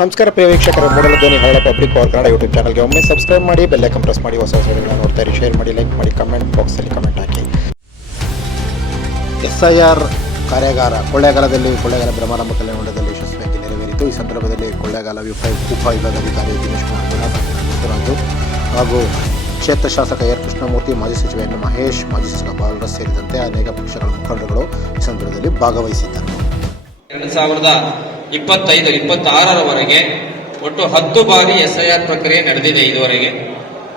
ನಮಸ್ಕಾರ ಪ್ರಿಯ ವೀಕ್ಷಕರೇ, ಮೂಡಲ ಧ್ವನಿ ಹಳ್ಳ ಪಬ್ಲಿಕ್ ಪವರ್ ಕನ್ನಡ ಯೂಟ್ಯೂಬ್ ಚಾನಲ್ಗೆ ಒಮ್ಮೆ ಸಬ್ಸ್ಕ್ರೈಬ್ ಮಾಡಿ, ಬೆಲ್ ಐಕಾನ್ ಪ್ರೆಸ್ ಮಾಡಿ, ಹೊಸ ವಿಡಿಯೋಗಳನ್ನು ನೋಡ್ತಾ ಇರಿ. ಶೇರ್ ಮಾಡಿ, ಲೈಕ್ ಮಾಡಿ, ಕಮೆಂಟ್ ಬಾಕ್ಸಲ್ಲಿ ಕಮೆಂಟ್ ಹಾಕಿ. SIR ಕಾರ್ಯಾಗಾರ ಕೊಳ್ಳೇಗಾಲದಲ್ಲಿ ಕೊಳ್ಳೇಗಾಲ ಬ್ರಹ್ಮಾರಂಭ ಕಲ್ಯಾಣ ಮಂಡಲದಲ್ಲಿ ಯಶಸ್ವಿಯಾಗಿ ನೆರವೇರಿತು. ಈ ಸಂದರ್ಭದಲ್ಲಿ ಕೊಳ್ಳೇಗಾಲ ಉಪವಿಭಾಗಾಧಿಕಾರಿ ದಿನೇಶ್ ಕುಮಾರ್ ಹಾಗೂ ಕ್ಷೇತ್ರ ಶಾಸಕ ಕೃಷ್ಣಮೂರ್ತಿ, ಮಾಜಿ ಸಚಿವ ಎನ್ ಮಹೇಶ್, ಮಾಜಿ ಸಚಿವ ಬಾಲರಾಜ್ ಸೇರಿದಂತೆ ಅನೇಕ ಪಕ್ಷಗಳ ಮುಖಂಡರುಗಳು ಈ ಸಂದರ್ಭದಲ್ಲಿ ಭಾಗವಹಿಸಿದ್ದರು. 2025-26ರವರೆಗೆ ಒಟ್ಟು 10 ಬಾರಿ SIR ಪ್ರಕ್ರಿಯೆ ನಡೆದಿದೆ ಇದುವರೆಗೆ.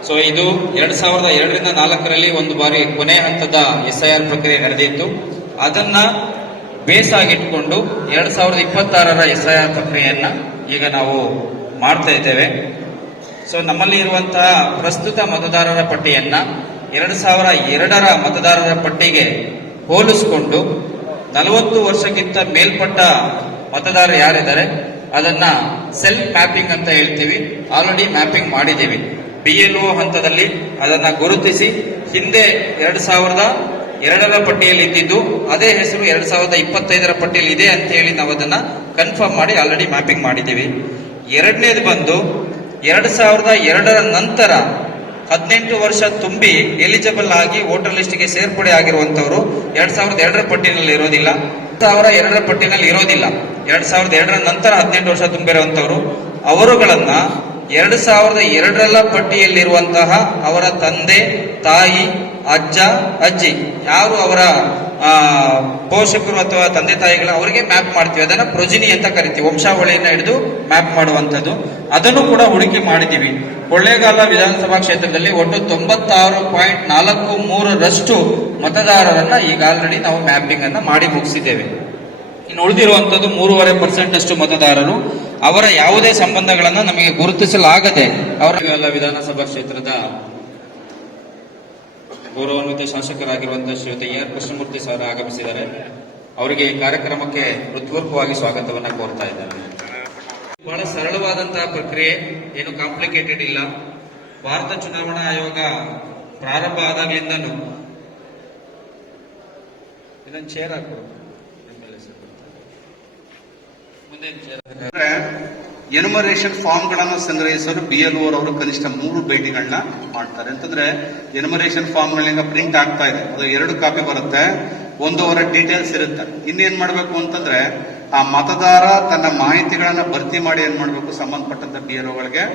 ಸೊ ಇದು 2002ರಿಂದ 4ರಲ್ಲಿ ಒಂದು ಬಾರಿ ಕೊನೆ ಹಂತದ SIR ಪ್ರಕ್ರಿಯೆ ನಡೆದಿತ್ತು. ಅದನ್ನ ಬೇಸ್ ಆಗಿಟ್ಕೊಂಡು 2026ರ SIR ಪ್ರಕ್ರಿಯೆಯನ್ನ ಈಗ ನಾವು ಮಾಡ್ತಾ ಇದ್ದೇವೆ. ಸೊ ನಮ್ಮಲ್ಲಿ ಇರುವಂತಹ ಪ್ರಸ್ತುತ ಮತದಾರರ ಪಟ್ಟಿಯನ್ನ 2002ರ ಮತದಾರರ ಪಟ್ಟಿಗೆ ಹೋಲಿಸಿಕೊಂಡು 40 ವರ್ಷಕ್ಕಿಂತ ಮೇಲ್ಪಟ್ಟ ಮತದಾರರು ಯಾರಿದ್ದಾರೆ ಅದನ್ನ ಸೆಲ್ಫ್ ಮ್ಯಾಪಿಂಗ್ ಅಂತ ಹೇಳ್ತೀವಿ. ಆಲ್ರೆಡಿ ಮ್ಯಾಪಿಂಗ್ ಮಾಡಿದ್ದೀವಿ. BLO ಹಂತದಲ್ಲಿ ಅದನ್ನ ಗುರುತಿಸಿ ಹಿಂದೆ 2002ರ ಪಟ್ಟಿಯಲ್ಲಿ ಇದ್ದಿದ್ದು ಅದೇ ಹೆಸರು 2025ರ ಪಟ್ಟಿಯಲ್ಲಿ ಇದೆ ಅಂತ ಹೇಳಿ ನಾವು ಅದನ್ನ ಕನ್ಫರ್ಮ್ ಮಾಡಿ ಆಲ್ರೆಡಿ ಮ್ಯಾಪಿಂಗ್ ಮಾಡಿದ್ದೀವಿ. ಎರಡನೇದು ಬಂದು 2002ರ ನಂತರ 18 ವರ್ಷ ತುಂಬಿ ಎಲಿಜಿಬಲ್ ಆಗಿ ವೋಟರ್ ಲಿಸ್ಟ್ಗೆ ಸೇರ್ಪಡೆ ಆಗಿರುವಂತವರು 2002ರ ಪಟ್ಟಿನಲ್ಲಿ ಇರೋದಿಲ್ಲ, 2002ರ ಪಟ್ಟಿನಲ್ಲಿ ಇರೋದಿಲ್ಲ. 2002ರ ನಂತರ 18 ವರ್ಷ ತುಂಬಿರುವಂತವರು ಅವರುಗಳನ್ನ 2002ರ ಪಟ್ಟಿಯಲ್ಲಿರುವಂತಹ ಅವರ ತಂದೆ, ತಾಯಿ, ಅಜ್ಜ, ಅಜ್ಜಿ ಯಾರು ಅವರ ಪೋಷಕರು ಅಥವಾ ತಂದೆ ತಾಯಿಗಳ ಅವರಿಗೆ ಮ್ಯಾಪ್ ಮಾಡ್ತೀವಿ. ಅದನ್ನ ಪ್ರೊಜಿನಿ ಅಂತ ಕರಿತೀವಿ. ವಂಶಾವಳಿಯನ್ನ ಹಿಡಿದು ಮ್ಯಾಪ್ ಮಾಡುವಂಥದ್ದು. ಅದನ್ನು ಕೂಡ ಹುಡುಕಿ ಮಾಡಿದ್ದೀವಿ. ಕೊಳ್ಳೇಗಾಲ ವಿಧಾನಸಭಾ ಕ್ಷೇತ್ರದಲ್ಲಿ ಒಟ್ಟು 96.43% ಮತದಾರರನ್ನ ಈಗ ಆಲ್ರೆಡಿ ನಾವು ಮ್ಯಾಪಿಂಗ್ ಅನ್ನ ಮಾಡಿ ಮುಗಿಸಿದ್ದೇವೆ. ಇನ್ನು ಉಳಿದಿರುವಂತದ್ದು 3.5% ಅಷ್ಟು ಮತದಾರರು ಅವರ ಯಾವುದೇ ಸಂಬಂಧಗಳನ್ನ ನಮಗೆ ಗುರುತಿಸಲಾಗದೆ ಅವರ ವಿಧಾನಸಭಾ ಕ್ಷೇತ್ರದ ಗೌರವಾನ್ವಿತ ಶಾಸಕರಾಗಿರುವಂತಹ ಶ್ರೀಯುತ ಕೃಷ್ಣಮೂರ್ತಿ ಸರ್ ಆಗಮಿಸಿದ್ದಾರೆ. ಅವರಿಗೆ ಈ ಕಾರ್ಯಕ್ರಮಕ್ಕೆ ಹೃತ್ಪೂರ್ವಕವಾಗಿ ಸ್ವಾಗತವನ್ನ ಕೋರ್ತಾ ಇದ್ದಾರೆ. ಬಹಳ ಸರಳವಾದಂತಹ ಪ್ರಕ್ರಿಯೆ, ಏನು ಕಾಂಪ್ಲಿಕೇಟೆಡ್ ಇಲ್ಲ. ಭಾರತ ಚುನಾವಣಾ ಆಯೋಗ ಪ್ರಾರಂಭ ಆದಾಗ್ಲಿಂದನೂ ಇದನ್ನು ಚೇರ್ ಹಾಕು ಎನುಮರೇಷನ್ ಫಾರ್ಮ್ ಗಳನ್ನು ಸಂಗ್ರಹಿಸಲು BLO ಅವರು ಕನಿಷ್ಠ 3 ಭೇಟಿಗಳನ್ನ ಮಾಡ್ತಾರೆ. ಅಂತಂದ್ರೆ ಎನುಮರೇಷನ್ ಫಾರ್ಮ್ ಗಳನ್ನ ಪ್ರಿಂಟ್ ಆಗ್ತಾ ಇದೆ, ಅದು 2 ಕಾಪಿ ಬರುತ್ತೆ. ಒಂದು ಅವರ ಡೀಟೇಲ್ಸ್ ಇರುತ್ತೆ. ಇನ್ನೇನ್ ಮಾಡ್ಬೇಕು ಅಂತಂದ್ರೆ ಆ ಮತದಾರ ತನ್ನ ಮಾಹಿತಿಗಳನ್ನ ಭರ್ತಿ ಮಾಡಿ ಏನ್ ಮಾಡ್ಬೇಕು, ಸಂಬಂಧಪಟ್ಟಂತ BLOಗಳಿಗೆ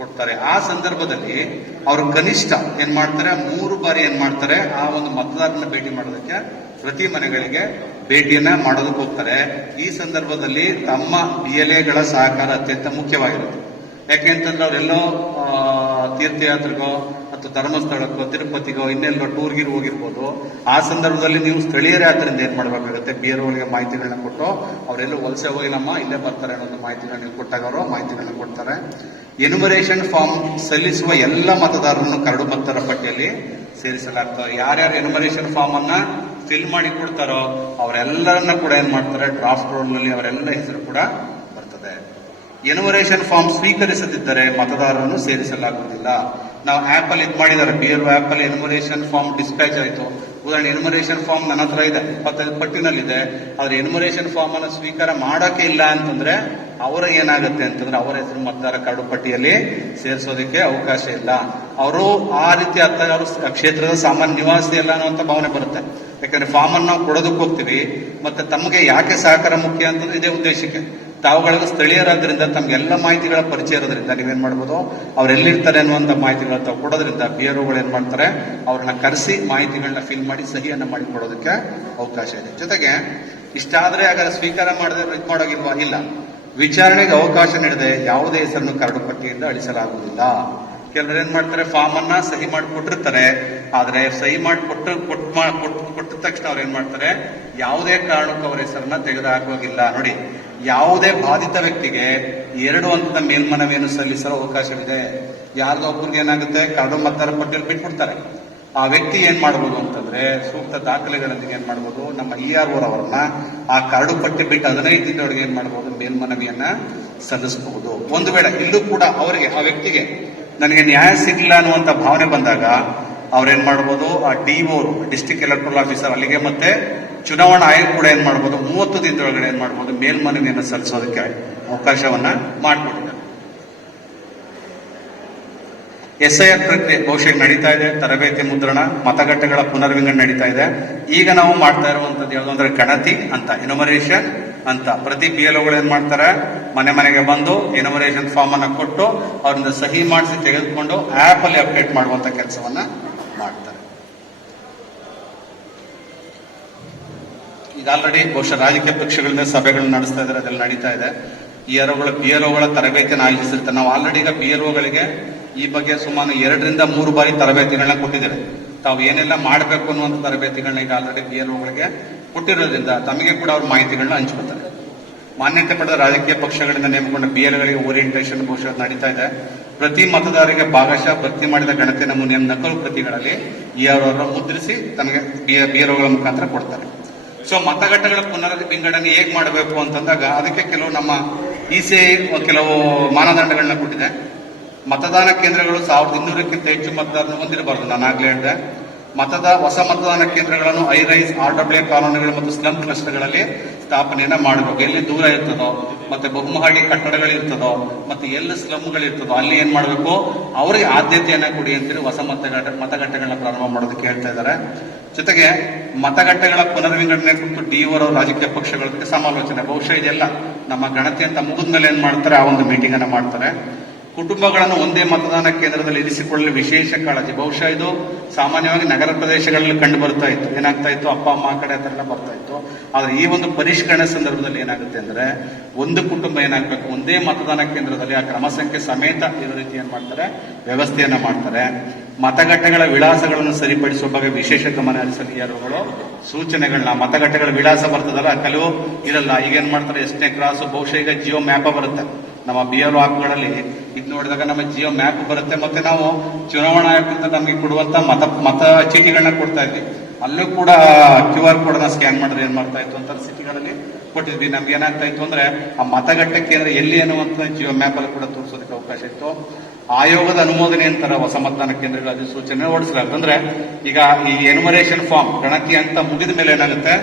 ಕೊಡ್ತಾರೆ. ಆ ಸಂದರ್ಭದಲ್ಲಿ ಅವರು ಕನಿಷ್ಠ ಏನ್ ಮಾಡ್ತಾರೆ, 3 ಬಾರಿ ಏನ್ ಮಾಡ್ತಾರೆ, ಆ ಒಂದು ಮತದಾರನ ಭೇಟಿ ಮಾಡೋದಕ್ಕೆ ಪ್ರತಿ ಮನೆಗಳಿಗೆ ಭೇಟಿಯನ್ನ ಮಾಡೋದಕ್ಕೆ ಹೋಗ್ತಾರೆ. ಈ ಸಂದರ್ಭದಲ್ಲಿ ತಮ್ಮ BLAಗಳ ಸಹಕಾರ ಅತ್ಯಂತ ಮುಖ್ಯವಾಗಿರುತ್ತೆ. ಯಾಕೆಂತಂದ್ರೆ ಅವರೆಲ್ಲೋ ತೀರ್ಥಯಾತ್ರೆಗೋ ಅಥವಾ ಧರ್ಮಸ್ಥಳಕ್ಕೋ ತಿರುಪತಿಗೋ ಇನ್ನೆಲ್ಲೋ ಟೂರ್ಗಿರ್ ಹೋಗಿರ್ಬೋದು. ಆ ಸಂದರ್ಭದಲ್ಲಿ ನೀವು ಸ್ಥಳೀಯರೇ ಅದರಿಂದ ಏನ್ ಮಾಡಬೇಕಾಗುತ್ತೆ, BLOಗಳಿಗೆ ಮಾಹಿತಿಗಳನ್ನ ಕೊಟ್ಟು ಅವರೆಲ್ಲೋ ವಲಸೆ ಹೋಗಿಲ್ಲಮ್ಮ ಇಲ್ಲೇ ಬರ್ತಾರೆ ಅನ್ನೋ ಮಾಹಿತಿಗಳನ್ನ ನೀವು ಕೊಟ್ಟಾಗ ಅವರು ಮಾಹಿತಿಗಳನ್ನ ಕೊಡ್ತಾರೆ. ಎನುಮರೇಷನ್ ಫಾರ್ಮ್ ಸಲ್ಲಿಸುವ ಎಲ್ಲ ಮತದಾರರನ್ನು ಕರಡು ಮತದಾರರ ಪಟ್ಟಿಯಲ್ಲಿ ಸೇರಿಸಲಾಗ್ತವೆ. ಯಾರ್ಯಾರು ಎನುಮರೇಷನ್ ಫಾರ್ಮ್ ಅನ್ನ ಫಿಲ್ ಮಾಡಿ ಕೊಡ್ತಾರೋ ಅವರೆಲ್ಲರನ್ನ ಕೂಡ ಏನ್ ಮಾಡ್ತಾರೆ, ಡ್ರಾಫ್ಟ್ ರೋಲ್ ನಲ್ಲಿ ಅವರೆಲ್ಲ ಹೆಸರು ಕೂಡ ಬರ್ತದೆ. ಎನುಮರೇಷನ್ ಫಾರ್ಮ್ ಸ್ವೀಕರಿಸದಿದ್ದರೆ ಮತದಾರರನ್ನು ಸೇರಿಸಲಾಗುವುದಿಲ್ಲ. ನಾವು ಆಪ್ ಅಲ್ಲಿ ಮಾಡಿದ್ದಾರೆ, BLO ಆಪ್ ಅಲ್ಲಿ ಎನುಮರೇಷನ್ ಫಾರ್ಮ್ ಡಿಸ್ಪ್ಯಾಚ್ ಆಯಿತು. ಉದಾಹರಣೆ ಎನುಮರೇಷನ್ ಫಾರ್ಮ್ ನನ್ನ ಹತ್ರ ಇದೆ, 25 ಪಟ್ಟಿನಲ್ಲಿದೆ. ಆದ್ರೆ ಎನುಮರೇಷನ್ ಫಾರ್ಮ್ ಅನ್ನು ಸ್ವೀಕಾರ ಮಾಡೋಕೆ ಇಲ್ಲ ಅಂತಂದ್ರೆ ಅವರ ಏನಾಗುತ್ತೆ ಅಂತಂದ್ರೆ ಅವರ ಹೆಸರು ಮತದಾರ ಕರಡು ಪಟ್ಟಿಯಲ್ಲಿ ಸೇರಿಸೋದಕ್ಕೆ ಅವಕಾಶ ಇಲ್ಲ. ಅವರು ಆ ರೀತಿ ಅವರು ಕ್ಷೇತ್ರದ ಸಾಮಾನ್ಯ ನಿವಾಸಿ ಅಲ್ಲ ಅನ್ನುವಂತ ಭಾವನೆ ಬರುತ್ತೆ. ಯಾಕಂದ್ರೆ ಫಾರ್ಮ್ ಅನ್ನು ನಾವು ಕೊಡೋದಕ್ಕೆ ಹೋಗ್ತೀವಿ, ಮತ್ತೆ ತಮಗೆ ಯಾಕೆ ಸಹಕಾರ ಮುಖ್ಯ ಅಂತಂದ್ರೆ ಇದೇ ಉದ್ದೇಶಕ್ಕೆ. ತಾವುಗಳಿಗೆ ಸ್ಥಳೀಯರಾದ್ರಿಂದ ತಮ್ಗೆಲ್ಲ ಮಾಹಿತಿಗಳ ಪರಿಚಯ ಇರೋದ್ರಿಂದ ನೀವೇನ್ ಮಾಡ್ಬೋದು, ಅವ್ರೆಲ್ಲಿರ್ತಾರೆ ಅನ್ನುವಂತ ಮಾಹಿತಿಗಳ ತಾವು ಕೊಡೋದ್ರಿಂದ BLOಗಳು ಏನ್ ಮಾಡ್ತಾರೆ, ಅವ್ರನ್ನ ಕರೆಸಿ ಮಾಹಿತಿಗಳನ್ನ ಫಿಲ್ ಮಾಡಿ ಸಹಿಯನ್ನ ಮಾಡಿ ಕೊಡೋದಕ್ಕೆ ಅವಕಾಶ ಇದೆ. ಜೊತೆಗೆ ಇಷ್ಟಾದ್ರೆ ಹಾಗಾದ್ರೆ ಸ್ವೀಕಾರ ಮಾಡದೆ ಇದು ಮಾಡೋಗಿಲ್ವಾ? ಇಲ್ಲ. ವಿಚಾರಣೆಗೆ ಅವಕಾಶ ನೀಡದೆ ಯಾವುದೇ ಹೆಸರನ್ನು ಕರಡು ಪಟ್ಟಿಯಿಂದ ಅಳಿಸಲಾಗುವುದಿಲ್ಲ. ಕೆಲವರು ಏನ್ ಮಾಡ್ತಾರೆ, ಫಾರ್ಮ್ ಅನ್ನ ಸಹಿ ಮಾಡಿ ಕೊಟ್ಟಿರ್ತಾರೆ, ಆದ್ರೆ ಸಹಿ ಮಾಡಿ ಕೊಟ್ಟ ತಕ್ಷಣ ಅವ್ರು ಏನ್ ಮಾಡ್ತಾರೆ, ಯಾವುದೇ ಕಾರಣಕ್ಕೂ ಅವರ ಹೆಸರನ್ನ ತೆಗೆದು ಹಾಕುವಾಗಿಲ್ಲ. ನೋಡಿ, ಯಾವುದೇ ಬಾಧಿತ ವ್ಯಕ್ತಿಗೆ 2 ಹಂತದ ಮೇಲ್ಮನವಿಯನ್ನು ಸಲ್ಲಿಸಲು ಅವಕಾಶವಿದೆ. ಯಾರ್ದೋ ಒಬ್ಬರಿಗೆ ಏನಾಗುತ್ತೆ, ಕರಡು ಮತದಾರರ ಪಟ್ಟಿಯಲ್ಲಿ ಬಿಟ್ಬಿಡ್ತಾರೆ. ಆ ವ್ಯಕ್ತಿ ಏನ್ ಮಾಡಬಹುದು ಅಂತಂದ್ರೆ ಸೂಕ್ತ ದಾಖಲೆಗಳೊಂದಿಗೆ ಏನ್ ಮಾಡಬಹುದು, ನಮ್ಮ ERO ಅವರನ್ನ ಆ ಕರಡು ಪಟ್ಟಿ ಬಿಟ್ಟು 15 ದಿನದೊಳಗೆ ಏನ್ ಮಾಡಬಹುದು, ಮೇಲ್ಮನವಿಯನ್ನ ಸಲ್ಲಿಸಬಹುದು. ಒಂದು ವೇಳೆ ಇಲ್ಲೂ ಕೂಡ ಅವರಿಗೆ ಆ ವ್ಯಕ್ತಿಗೆ ನನಗೆ ನ್ಯಾಯ ಸಿಗಲಿಲ್ಲ ಅನ್ನುವಂತ ಭಾವನೆ ಬಂದಾಗ ಅವ್ರೇನ್ ಮಾಡಬಹುದು, ಆ DO ಡಿಸ್ಟ್ರಿಕ್ಟ್ ಎಲೆಕ್ಟ್ರಲ್ ಆಫೀಸರ್ ಅಲ್ಲಿಗೆ ಮತ್ತೆ ಚುನಾವಣಾ ಆಯೋಗ ಕೂಡ ಏನ್ ಮಾಡ್ಬೋದು 30 ದಿನದೊಳಗಡೆ ಏನ್ ಮಾಡ್ಬೋದು ಮೇಲ್ಮನವಿಯನ್ನು ಸಲ್ಲಿಸೋದಕ್ಕೆ ಅವಕಾಶವನ್ನ ಮಾಡಿಕೊಟ್ಟಿದ್ದಾರೆ. SIR ಪ್ರಕ್ರಿಯೆ ಬಹುಶಃ ನಡೀತಾ ಇದೆ. ತರಬೇತಿ ಮುದ್ರಣ, ಮತಗಟ್ಟೆಗಳ ಪುನರ್ವಿಂಗಡಣೆ ನಡೀತಾ ಇದೆ. ಈಗ ನಾವು ಮಾಡ್ತಾ ಇರುವಂತದ್ದು ಯಾವುದು ಅಂದ್ರೆ ಗಣತಿ ಅಂತ, ಎನ್ಯುಮರೇಷನ್ ಅಂತ. ಪ್ರತಿ BLOಗಳು ಏನ್ ಮಾಡ್ತಾರೆ, ಮನೆ ಮನೆಗೆ ಬಂದು ಎನ್ಯುಮರೇಷನ್ ಫಾರ್ಮ್ ಅನ್ನ ಕೊಟ್ಟು ಅವರಿಂದ ಸಹಿ ಮಾಡಿಸಿ ತೆಗೆದುಕೊಂಡು ಆಪ್ ಅಲ್ಲಿ ಅಪ್ಡೇಟ್ ಮಾಡುವಂತ ಕೆಲಸವನ್ನ ಮಾಡ್ತಾರೆ. ಈಗ ಆಲ್ರೆಡಿ ಬಹುಶಃ ರಾಜಕೀಯ ಪಕ್ಷಗಳಿಂದ ಸಭೆಗಳನ್ನ ನಡೆಸ್ತಾ ಇದ್ದಾರೆ, ಅದೆಲ್ಲ ನಡೀತಾ ಇದೆ. BLOಗಳ ತರಬೇತಿಯನ್ನು ಆಯೋಜಿಸಿರ್ತಾರೆ. ನಾವು ಆಲ್ರೆಡಿ ಈಗ BLOಗಳಿಗೆ ಈ ಬಗ್ಗೆ ಸುಮಾರು 2 ರಿಂದ 3 ಬಾರಿ ತರಬೇತಿಗಳನ್ನ ಕೊಟ್ಟಿದ್ದಾರೆ. ತಾವು ಏನೆಲ್ಲ ಮಾಡಬೇಕು ಅನ್ನುವಂಥ ತರಬೇತಿಗಳನ್ನ ಈಗ ಆಲ್ರೆಡಿ BLOಗಳಿಗೆ ಕೊಟ್ಟಿರೋದ್ರಿಂದ ತಮಗೆ ಕೂಡ ಅವ್ರ ಮಾಹಿತಿಗಳನ್ನ ಹಂಚ್ಕೊತಾರೆ. ಮಾನ್ಯತೆ ಪಡೆದ ರಾಜಕೀಯ ಪಕ್ಷಗಳಿಂದ ನೇಮಕೊಂಡ BLOಗಳಿಗೆ ಓರಿಯಂಟೇಷನ್ ಬಹುಶಃ ನಡೀತಾ ಇದೆ. ಪ್ರತಿ ಮತದಾರರಿಗೆ ಭಾಗಶಃ ಭರ್ತಿ ಮಾಡಿದ ಗಣತಿ ನಮೂನೆಯ ನಕಲು ಪ್ರತಿಗಳಲ್ಲಿ ಅವರನ್ನು ಮುದ್ರಿಸಿ ತನಗೆ BLOಗಳ ಮುಖಾಂತರ ಕೊಡ್ತಾರೆ. ಸೊ ಮತಗಟ್ಟೆಗಳ ಪುನರ್ವಿಂಗಡಣೆ ಹೇಗ್ ಮಾಡಬೇಕು ಅಂತಂದಾಗ ಅದಕ್ಕೆ ಕೆಲವು ನಮ್ಮ ECI ಕೆಲವು ಮಾನದಂಡಗಳನ್ನ ಕೊಟ್ಟಿದೆ. ಮತದಾನ ಕೇಂದ್ರಗಳು 1200ಕ್ಕಿಂತ ಹೆಚ್ಚು ಮತದಾರರನ್ನು ಹೊಂದಿರಬಾರದು. ನಾನು ಆಗ್ಲೇ ಹೇಳಿದೆ. ಹೊಸ ಮತದಾನ ಕೇಂದ್ರಗಳನ್ನು ಹೈ-ರೈಸ್ RWA ಕಾನೂನುಗಳು ಮತ್ತು ಸ್ಲಮ್ ಕ್ಲಸ್ಟರ್ಗಳಲ್ಲಿ ಸ್ಥಾಪನೆಯನ್ನ ಮಾಡಬೇಕು. ಎಲ್ಲಿ ದೂರ ಇರ್ತದೋ ಮತ್ತೆ ಬಹುಮಹಡಿ ಕಟ್ಟಡಗಳಿರ್ತದೋ ಮತ್ತೆ ಎಲ್ಲಿ ಸ್ಲಮ್ಗಳಿರ್ತದೋ ಅಲ್ಲಿ ಏನ್ ಮಾಡಬೇಕು, ಅವರಿಗೆ ಆದ್ಯತೆಯನ್ನ ಕೊಡಿ ಅಂತೇಳಿ ಹೊಸ ಮತಗಟ್ಟೆಗಳನ್ನ ಪ್ರಾರಂಭ ಮಾಡೋದಕ್ಕೆ ಹೇಳ್ತಾ ಇದ್ದಾರೆ. ಜೊತೆಗೆ ಮತಗಟ್ಟೆಗಳ ಪುನರ್ವಿಂಗಡಣೆ ಕುರಿತು DO ರಾಜಕೀಯ ಪಕ್ಷಗಳ ಜೊತೆ ಸಮಾಲೋಚನೆ. ಬಹುಶಃ ಇದೆಲ್ಲ ನಮ್ಮ ಗಣತಿ ಅಂತ ಮುಗಿದ್ಮೇಲೆ ಏನ್ ಮಾಡ್ತಾರೆ, ಆ ಒಂದು ಮೀಟಿಂಗ್ ಅನ್ನ ಮಾಡ್ತಾರೆ. ಕುಟುಂಬಗಳನ್ನು ಒಂದೇ ಮತದಾನ ಕೇಂದ್ರದಲ್ಲಿ ಇರಿಸಿಕೊಳ್ಳಲು ವಿಶೇಷ ಕಾಳಜಿ. ಬಹುಶಃ ಇದು ಸಾಮಾನ್ಯವಾಗಿ ನಗರ ಪ್ರದೇಶಗಳಲ್ಲಿ ಕಂಡು ಬರ್ತಾ ಇತ್ತು. ಏನಾಗ್ತಾ ಇತ್ತು, ಅಪ್ಪ ಅಮ್ಮ ಕಡೆ ಹತ್ರ ಎಲ್ಲ ಬರ್ತಾ ಇತ್ತು. ಆದ್ರೆ ಈ ಒಂದು ಪರಿಷ್ಕರಣೆ ಸಂದರ್ಭದಲ್ಲಿ ಏನಾಗುತ್ತೆ ಅಂದ್ರೆ, ಒಂದು ಕುಟುಂಬ ಏನಾಗಬೇಕು, ಒಂದೇ ಮತದಾನ ಕೇಂದ್ರದಲ್ಲಿ ಆ ಕ್ರಮ ಸಂಖ್ಯೆ ಸಮೇತ ಇರೋ ರೀತಿ ಏನ್ ಮಾಡ್ತಾರೆ, ವ್ಯವಸ್ಥೆಯನ್ನ ಮಾಡ್ತಾರೆ. ಮತಗಟ್ಟೆಗಳ ವಿಳಾಸಗಳನ್ನು ಸರಿಪಡಿಸುವ ಬಗ್ಗೆ ವಿಶೇಷ ಗಮನ ಹರಿಸಲು ಯಾರುಗಳು ಸೂಚನೆಗಳನ್ನ. ಮತಗಟ್ಟೆಗಳ ವಿಳಾಸ ಬರ್ತದಲ್ಲ, ಕೆಲವು ಇರಲ್ಲ. ಈಗ ಏನ್ ಮಾಡ್ತಾರೆ, 8ನೇ ಕ್ರಾಸ್ ಬಹುಶಃ ಈಗ ಜಿಯೋ ಮ್ಯಾಪ್ ಬರುತ್ತೆ. ನಮ್ಮ BLO ಆಪ್ಗಳಲ್ಲಿ ಇದು ನೋಡಿದಾಗ ನಮ್ಮ ಜಿಯೋ ಮ್ಯಾಪ್ ಬರುತ್ತೆ. ಮತ್ತೆ ನಾವು ಚುನಾವಣಾ ಆಯೋಗದಿಂದ ನಮಗೆ ಕೊಡುವಂತ ಮತ ಚೀಟಿಗಳನ್ನ ಕೊಡ್ತಾ ಇದ್ವಿ. ಅಲ್ಲೂ ಕೂಡ QR ಕೋಡ್ ನ ಸ್ಕ್ಯಾನ್ ಮಾಡಿದ್ರೆ ಏನ್ ಮಾಡ್ತಾ ಇತ್ತು ಅಂತ ಸಿಟಿಗಳಲ್ಲಿ ಕೊಟ್ಟಿದ್ವಿ. ನಮ್ಗೆ ಏನಾಗ್ತಾ ಇತ್ತು ಅಂದ್ರೆ, ಆ ಮತಗಟ್ಟೆ ಕೇಂದ್ರ ಎಲ್ಲಿ ಅನ್ನುವಂತ ಜಿಯೋ ಮ್ಯಾಪ್ ಅಲ್ಲಿ ಕೂಡ ತೋರಿಸೋದಕ್ಕೆ ಅವಕಾಶ ಇತ್ತು. ಆಯೋಗದ ಅನುಮೋದನೆ ಅಂತರ ಹೊಸ ಮತದಾನ ಕೇಂದ್ರಗಳ ಅಧಿಸೂಚನೆ ಹೊರಡಿಸಲಾಗುತ್ತೆ. ಅಂದ್ರೆ ಈಗ ಈ ಎನ್ಯುಮರೇಷನ್ ಫಾರ್ಮ್ ಗಣತಿ ಅಂತ ಮುಗಿದ ಮೇಲೆ ಏನಾಗುತ್ತೆ,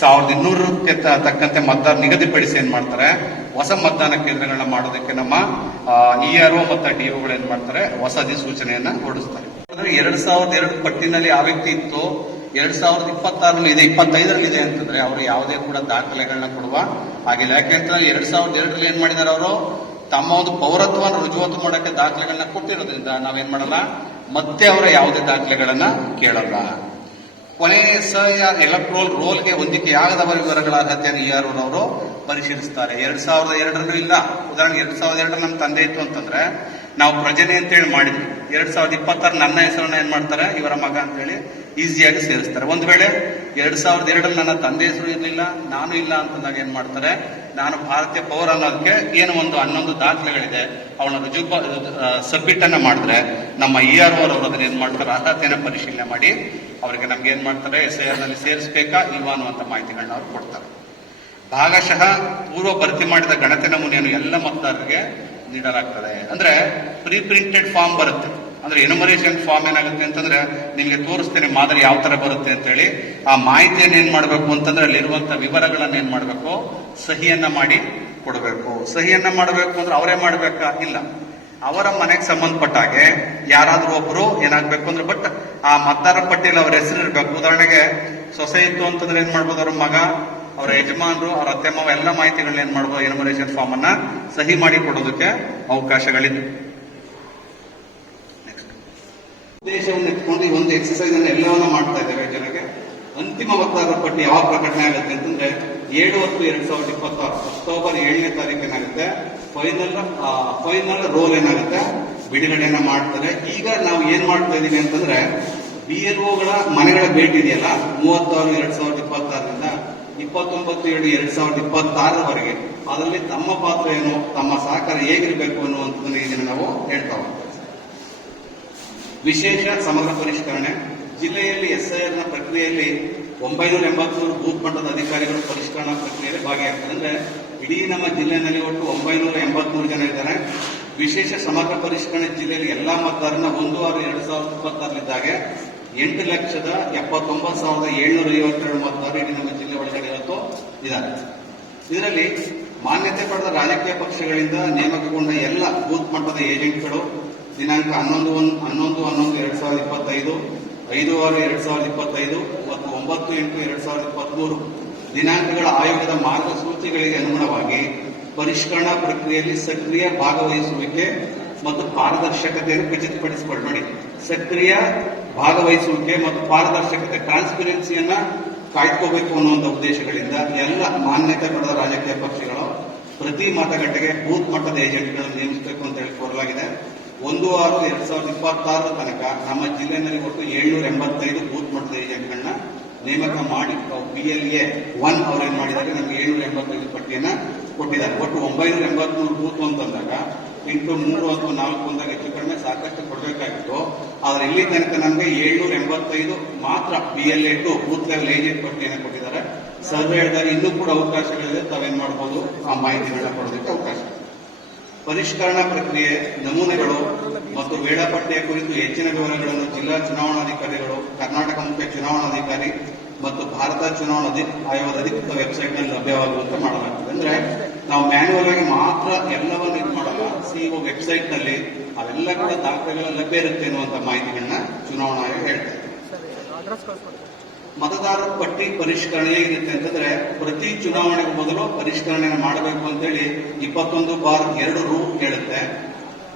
1200ಕ್ಕೆ ತಕ್ಕಂತೆ ಮತದಾರ ನಿಗದಿಪಡಿಸಿ ಏನ್ ಮಾಡ್ತಾರೆ, ಹೊಸ ಮತದಾನ ಕೇಂದ್ರಗಳನ್ನ ಮಾಡೋದಕ್ಕೆ ನಮ್ಮ ERO ಮತ್ತು DOಗಳು ಏನ್ ಮಾಡ್ತಾರೆ, ಹೊಸ ಅಧಿಸೂಚನೆಯನ್ನ ಹೊರಡಿಸ್ತಾರೆ. ಅಂದ್ರೆ 2002 ಪಟ್ಟಿನಲ್ಲಿ ಆ ವ್ಯಕ್ತಿ ಇತ್ತು, 2026 ಇದೆ, 25ರಲ್ಲಿ ಇದೆ ಅಂತಂದ್ರೆ ಅವರು ಯಾವುದೇ ಕೂಡ ದಾಖಲೆಗಳನ್ನ ಕೊಡುವ ಹಾಗಿಲ್ಲ. ಯಾಕೆಂತಂದ್ರೆ 2002ರಲ್ಲಿ ಏನ್ ಮಾಡಿದಾರೆ, ಅವರು ತಮ್ಮ ಒಂದು ಪೌರತ್ವವನ್ನು ರುಜುವಾತು ಮಾಡೋಕೆ ದಾಖಲೆಗಳನ್ನ ಕೊಟ್ಟಿರೋದ್ರಿಂದ ನಾವೇನ್ ಮಾಡಲ್ಲ, ಮತ್ತೆ ಅವರ ಯಾವುದೇ ದಾಖಲೆಗಳನ್ನ ಕೇಳಲ್ಲ. ಕೊನೆ SIR ಎಲೆಕ್ಟ್ರೋಲ್ ರೋಲ್ಗೆ ಹೊಂದಿಕೆಯಾಗದವರ ವಿವರಗಳ ಅರ್ಹತೆಯನ್ನು ERO ಅವರು ಪರಿಶೀಲಿಸುತ್ತಾರೆ. 2002ರಲ್ಲೂ ಇಲ್ಲ. ಉದಾಹರಣೆಗೆ 2002 ನಮ್ಮ ತಂದೆ ಇತ್ತು ಅಂತಂದ್ರೆ ನಾವು ಪ್ರಜನೆ ಅಂತೇಳಿ ಮಾಡಿದ್ವಿ. 2026 ನನ್ನ ಹೆಸರನ್ನ ಏನ್ ಮಾಡ್ತಾರೆ, ಇವರ ಮಗ ಅಂತೇಳಿ ಈಸಿಯಾಗಿ ಸೇರಿಸ್ತಾರೆ. ಒಂದ್ ವೇಳೆ 2002 ನನ್ನ ತಂದೆ ಹೆಸರು ಇರಲಿಲ್ಲ, ನಾನು ಇಲ್ಲ ಅಂತಂದಾಗ ಏನ್ ಮಾಡ್ತಾರೆ, ನಾನು ಭಾರತೀಯ ಪೌರ ಅನ್ನೋದಕ್ಕೆ ಏನು ಒಂದು 11 ದಾಖಲೆಗಳಿದೆ ಅವನ ಸಬ್ಮಿಟ್ ಅನ್ನ ಮಾಡಿದ್ರೆ ನಮ್ಮ ERO ಅವರು ಅದನ್ನ ಏನ್ ಮಾಡ್ತಾರೆ, ಅರ್ಹತೆಯನ್ನ ಪರಿಶೀಲನೆ ಮಾಡಿ ಅವರಿಗೆ ನಮ್ಗೆ ಏನ್ ಮಾಡ್ತಾರೆ, SIR ನಲ್ಲಿ ಸೇರಿಸಬೇಕಾ ಇಲ್ವಾ ಅನ್ನುವಂತ ಮಾಹಿತಿಗಳನ್ನ ಅವ್ರು ಕೊಡ್ತಾರೆ. ಭಾಗಶಃ ಪೂರ್ವ ಭರ್ತಿ ಮಾಡಿದ ಗಣತಿ ನಮೂನೆಯನ್ನು ಎಲ್ಲ ಮತದಾರರಿಗೆ ನೀಡಲಾಗ್ತದೆ. ಅಂದ್ರೆ ಪ್ರೀ ಪ್ರಿಂಟೆಡ್ ಫಾರ್ಮ್ ಬರುತ್ತೆ. ಅಂದ್ರೆ ಎನ್ಯುಮರೇಷನ್ ಫಾರ್ಮ್ ಏನಾಗುತ್ತೆ ಅಂತಂದ್ರೆ, ನಿಮಗೆ ತೋರಿಸ್ತೇನೆ ಮಾದರಿ ಯಾವ ತರ ಬರುತ್ತೆ ಅಂತ ಹೇಳಿ. ಆ ಮಾಹಿತಿಯನ್ನು ಏನ್ ಮಾಡಬೇಕು ಅಂತಂದ್ರೆ, ಅಲ್ಲಿರುವಂತ ವಿವರಗಳನ್ನ ಏನ್ ಮಾಡಬೇಕು, ಸಹಿಯನ್ನ ಮಾಡಿ ಕೊಡಬೇಕು. ಸಹಿಯನ್ನ ಮಾಡಬೇಕು ಅಂದ್ರೆ ಅವರೇ ಮಾಡ್ಬೇಕಾ, ಇಲ್ಲ, ಅವರ ಮನೆಗೆ ಸಂಬಂಧಪಟ್ಟ ಹಾಗೆ ಯಾರಾದ್ರೂ ಒಬ್ರು ಏನಾಗ್ಬೇಕು ಅಂದ್ರೆ, ಬಟ್ ಆ ಮತದಾರ ಪಟ್ಟಿಯಲ್ಲಿ ಅವ್ರ ಹೆಸರು ಇರ್ಬೇಕು. ಉದಾಹರಣೆಗೆ ಸೊಸೆ ಇತ್ತು ಅಂತಂದ್ರೆ ಏನ್ ಮಾಡ್ಬೋದು, ಅವ್ರ ಮಗ, ಅವರ ಯಜಮಾನರು, ಅವರ ಅತ್ತೆ ಮಾವ ಎಲ್ಲ ಮಾಹಿತಿಗಳನ್ನ ಏನ್ ಮಾಡ್ಬೋದು, ಎನ್ಯುಮರೇಷನ್ ಫಾರ್ಮ್ ಅನ್ನ ಸಹಿ ಮಾಡಿ ಕೊಡೋದಕ್ಕೆ ಅವಕಾಶಗಳಿದೆ. ಉದ್ದೇಶವನ್ನು ಇಟ್ಕೊಂಡು ಈ ಒಂದು ಎಕ್ಸರ್ಸೈಸ್ ಅನ್ನು ಎಲ್ಲವನ್ನ ಮಾಡ್ತಾ ಇದ್ದೇವೆ ಜನಕ್ಕೆ. ಅಂತಿಮ ಮತದಾರರ ಪಟ್ಟಿ ಯಾವಾಗ ಪ್ರಕಟಣೆ ಆಗುತ್ತೆ ಅಂತಂದ್ರೆ 7/10/2026 ಅಕ್ಟೋಬರ್ 7ನೇ ತಾರೀಕು ಏನಾಗುತ್ತೆ, ಫೈನಲ್ ರೋಲ್ ಏನಾಗುತ್ತೆ, ಬಿಡುಗಡೆಯನ್ನ ಮಾಡ್ತಾರೆ. ಈಗ ನಾವು ಏನ್ ಮಾಡ್ತಾ ಇದೀವಿ ಅಂತಂದ್ರೆ, BLOಗಳ ಮನೆಗಳ ಭೇಟಿ ಇದೆಯಲ್ಲ, 36/2026ರಿಂದ 29/7/2026ರವರೆಗೆ ಅದರಲ್ಲಿ ತಮ್ಮ ಪಾತ್ರ ಏನು, ತಮ್ಮ ಸಹಕಾರ ಹೇಗಿರಬೇಕು ಅನ್ನುವಂಥದ್ದನ್ನು ಈಗ ನಾವು ಹೇಳ್ತಾ ಹೋಗ್ತೇವೆ. ವಿಶೇಷ ಸಮಗ್ರ ಪರಿಷ್ಕರಣೆ. ಜಿಲ್ಲೆಯಲ್ಲಿ SIR ನ ಪ್ರಕ್ರಿಯೆಯಲ್ಲಿ 983 ಬೂತ್ ಮಟ್ಟದ ಅಧಿಕಾರಿಗಳು ಪರಿಷ್ಕರಣಾ ಪ್ರಕ್ರಿಯೆಯಲ್ಲಿ ಭಾಗಿಯಾಗ್ತಾರೆ. ಅಂದ್ರೆ ಇಡೀ ನಮ್ಮ ಜಿಲ್ಲೆಯಲ್ಲಿ ಒಟ್ಟು 983 ಜನ ಇದ್ದಾರೆ. ವಿಶೇಷ ಸಮಗ್ರ ಪರಿಷ್ಕರಣೆ ಜಿಲ್ಲೆಯಲ್ಲಿ ಎಲ್ಲಾ ಮತದಾರರನ್ನ 1/6/2026 8,79,752 ಮತದಾರರು ಇಡೀ ನಮ್ಮ ಜಿಲ್ಲೆ ಒಳಗಡೆ ಇವತ್ತು ಇದ್ದಾರೆ. ಇದರಲ್ಲಿ ಮಾನ್ಯತೆ ಪಡೆದ ರಾಜಕೀಯ ಪಕ್ಷಗಳಿಂದ ನೇಮಕಗೊಂಡ ಎಲ್ಲ ಬೂತ್ ಮಟ್ಟದ ಏಜೆಂಟ್ಗಳು ದಿನಾಂಕ 11/11/2025, 5/6/2025 ಮತ್ತು 9/8/2023 ದಿನಾಂಕಗಳ ಆಯೋಗದ ಮಾರ್ಗಸೂಚಿಗಳಿಗೆ ಅನುಗುಣವಾಗಿ ಪರಿಷ್ಕರಣಾ ಪ್ರಕ್ರಿಯೆಯಲ್ಲಿ ಸಕ್ರಿಯ ಭಾಗವಹಿಸುವಿಕೆ ಮತ್ತು ಪಾರದರ್ಶಕತೆಯನ್ನು ಖಚಿತಪಡಿಸಿಕೊಳ್ಳಿ. ನೋಡಿ, ಸಕ್ರಿಯ ಭಾಗವಹಿಸುವಿಕೆ ಮತ್ತು ಪಾರದರ್ಶಕತೆ, ಟ್ರಾನ್ಸ್ಪರೆನ್ಸಿಯನ್ನ ಕಾಯ್ದುಕೋಬೇಕು ಅನ್ನುವಂಥ ಉದ್ದೇಶಗಳಿಂದ ಎಲ್ಲ ಮಾನ್ಯತೆ ಪಡೆದ ರಾಜಕೀಯ ಪಕ್ಷಗಳು ಪ್ರತಿ ಮತಗಟ್ಟೆಗೆ ಬೂತ್ ಮಟ್ಟದ ಏಜೆಂಟ್ಗಳನ್ನು ನೇಮಿಸಬೇಕು ಅಂತ ಹೇಳಿ ಕೋರಲಾಗಿದೆ. 1/6/2026 ತನಕ ನಮ್ಮ ಜಿಲ್ಲೆಯಲ್ಲಿ ಒಟ್ಟು 785 ಬೂತ್ ಮಟ್ಟದ ಏಜೆಂಟ್ಗಳನ್ನ ನೇಮಕ ಮಾಡಿ PLA 1 ಅವ್ರೇನ್ ಮಾಡಿದ್ದಾರೆ, ನಮ್ಗೆ 785 ಪಟ್ಟಿಯನ್ನ ಕೊಟ್ಟಿದ್ದಾರೆ. ಒಟ್ಟು 983 ಬೂತ್ ಅಂತಂದಾಗ 8, 3 ಅಥವಾ 4 ಅಂದಾಗ ಹೆಚ್ಚು ಕಡಿಮೆ ಸಾಕಷ್ಟು ಕೊಡಬೇಕಾಗಿತ್ತು. ಆದ್ರೆ ಇಲ್ಲಿ ತನಕ ನಮಗೆ 785 ಮಾತ್ರ PLA 2 ಬೂತ್ ಲೆವೆಲ್ ಏಜೆಂಟ್ ಪಟ್ಟಿಯನ್ನು ಕೊಟ್ಟಿದ್ದಾರೆ. ಸರ್ವೆ ಹೇಳಿದಾಗ ಇನ್ನೂ ಕೂಡ ಅವಕಾಶಗಳಿದೆ, ತಾವೇನ್ ಮಾಡಬಹುದು, ಆ ಮಾಹಿತಿಗಳನ್ನ ಕೊಡೋದಕ್ಕೆ ಅವಕಾಶ. ಪರಿಷ್ಕರಣಾ ಪ್ರಕ್ರಿಯೆ, ನಮೂನೆಗಳು ಮತ್ತು ವೇಳಾಪಟ್ಟಿಯ ಕುರಿತು ಹೆಚ್ಚಿನ ವಿವರಗಳನ್ನು ಜಿಲ್ಲಾ ಚುನಾವಣಾಧಿಕಾರಿಗಳು, ಕರ್ನಾಟಕ ಮುಖ್ಯ ಚುನಾವಣಾಧಿಕಾರಿ ಮತ್ತು ಭಾರತ ಚುನಾವಣಾ ಆಯೋಗದ ಅಧಿಕೃತ ವೆಬ್ಸೈಟ್ ನಲ್ಲಿ ಲಭ್ಯವಾಗುವಂತೆ ಮಾಡಲಾಗ್ತದೆ. ಅಂದ್ರೆ ನಾವು ಮ್ಯಾನ್ಯುವಲ್ ಆಗಿ ಮಾತ್ರ ಎಲ್ಲವನ್ನು ಇದು ಮಾಡಲ್ಲ, ಸಿಇಒ ವೆಬ್ಸೈಟ್ ನಲ್ಲಿ ಅವೆಲ್ಲ ಕೂಡ ದಾಖಲೆಗಳ ಲಭ್ಯ ಇರುತ್ತೆ ಎನ್ನುವಂತ ಮಾಹಿತಿಗಳನ್ನ ಚುನಾವಣಾ ಆಯೋಗ ಹೇಳ್ತಾರೆ. ಮತದಾರರ ಪಟ್ಟಿ ಪರಿಷ್ಕರಣೆ ಹೇಗಿರುತ್ತೆ ಅಂತಂದ್ರೆ, ಪ್ರತಿ ಚುನಾವಣೆಗೂ ಮೊದಲು ಪರಿಷ್ಕರಣೆಯನ್ನು ಮಾಡಬೇಕು ಅಂತೇಳಿ 21/2 ರೂಲ್ ಹೇಳುತ್ತೆ.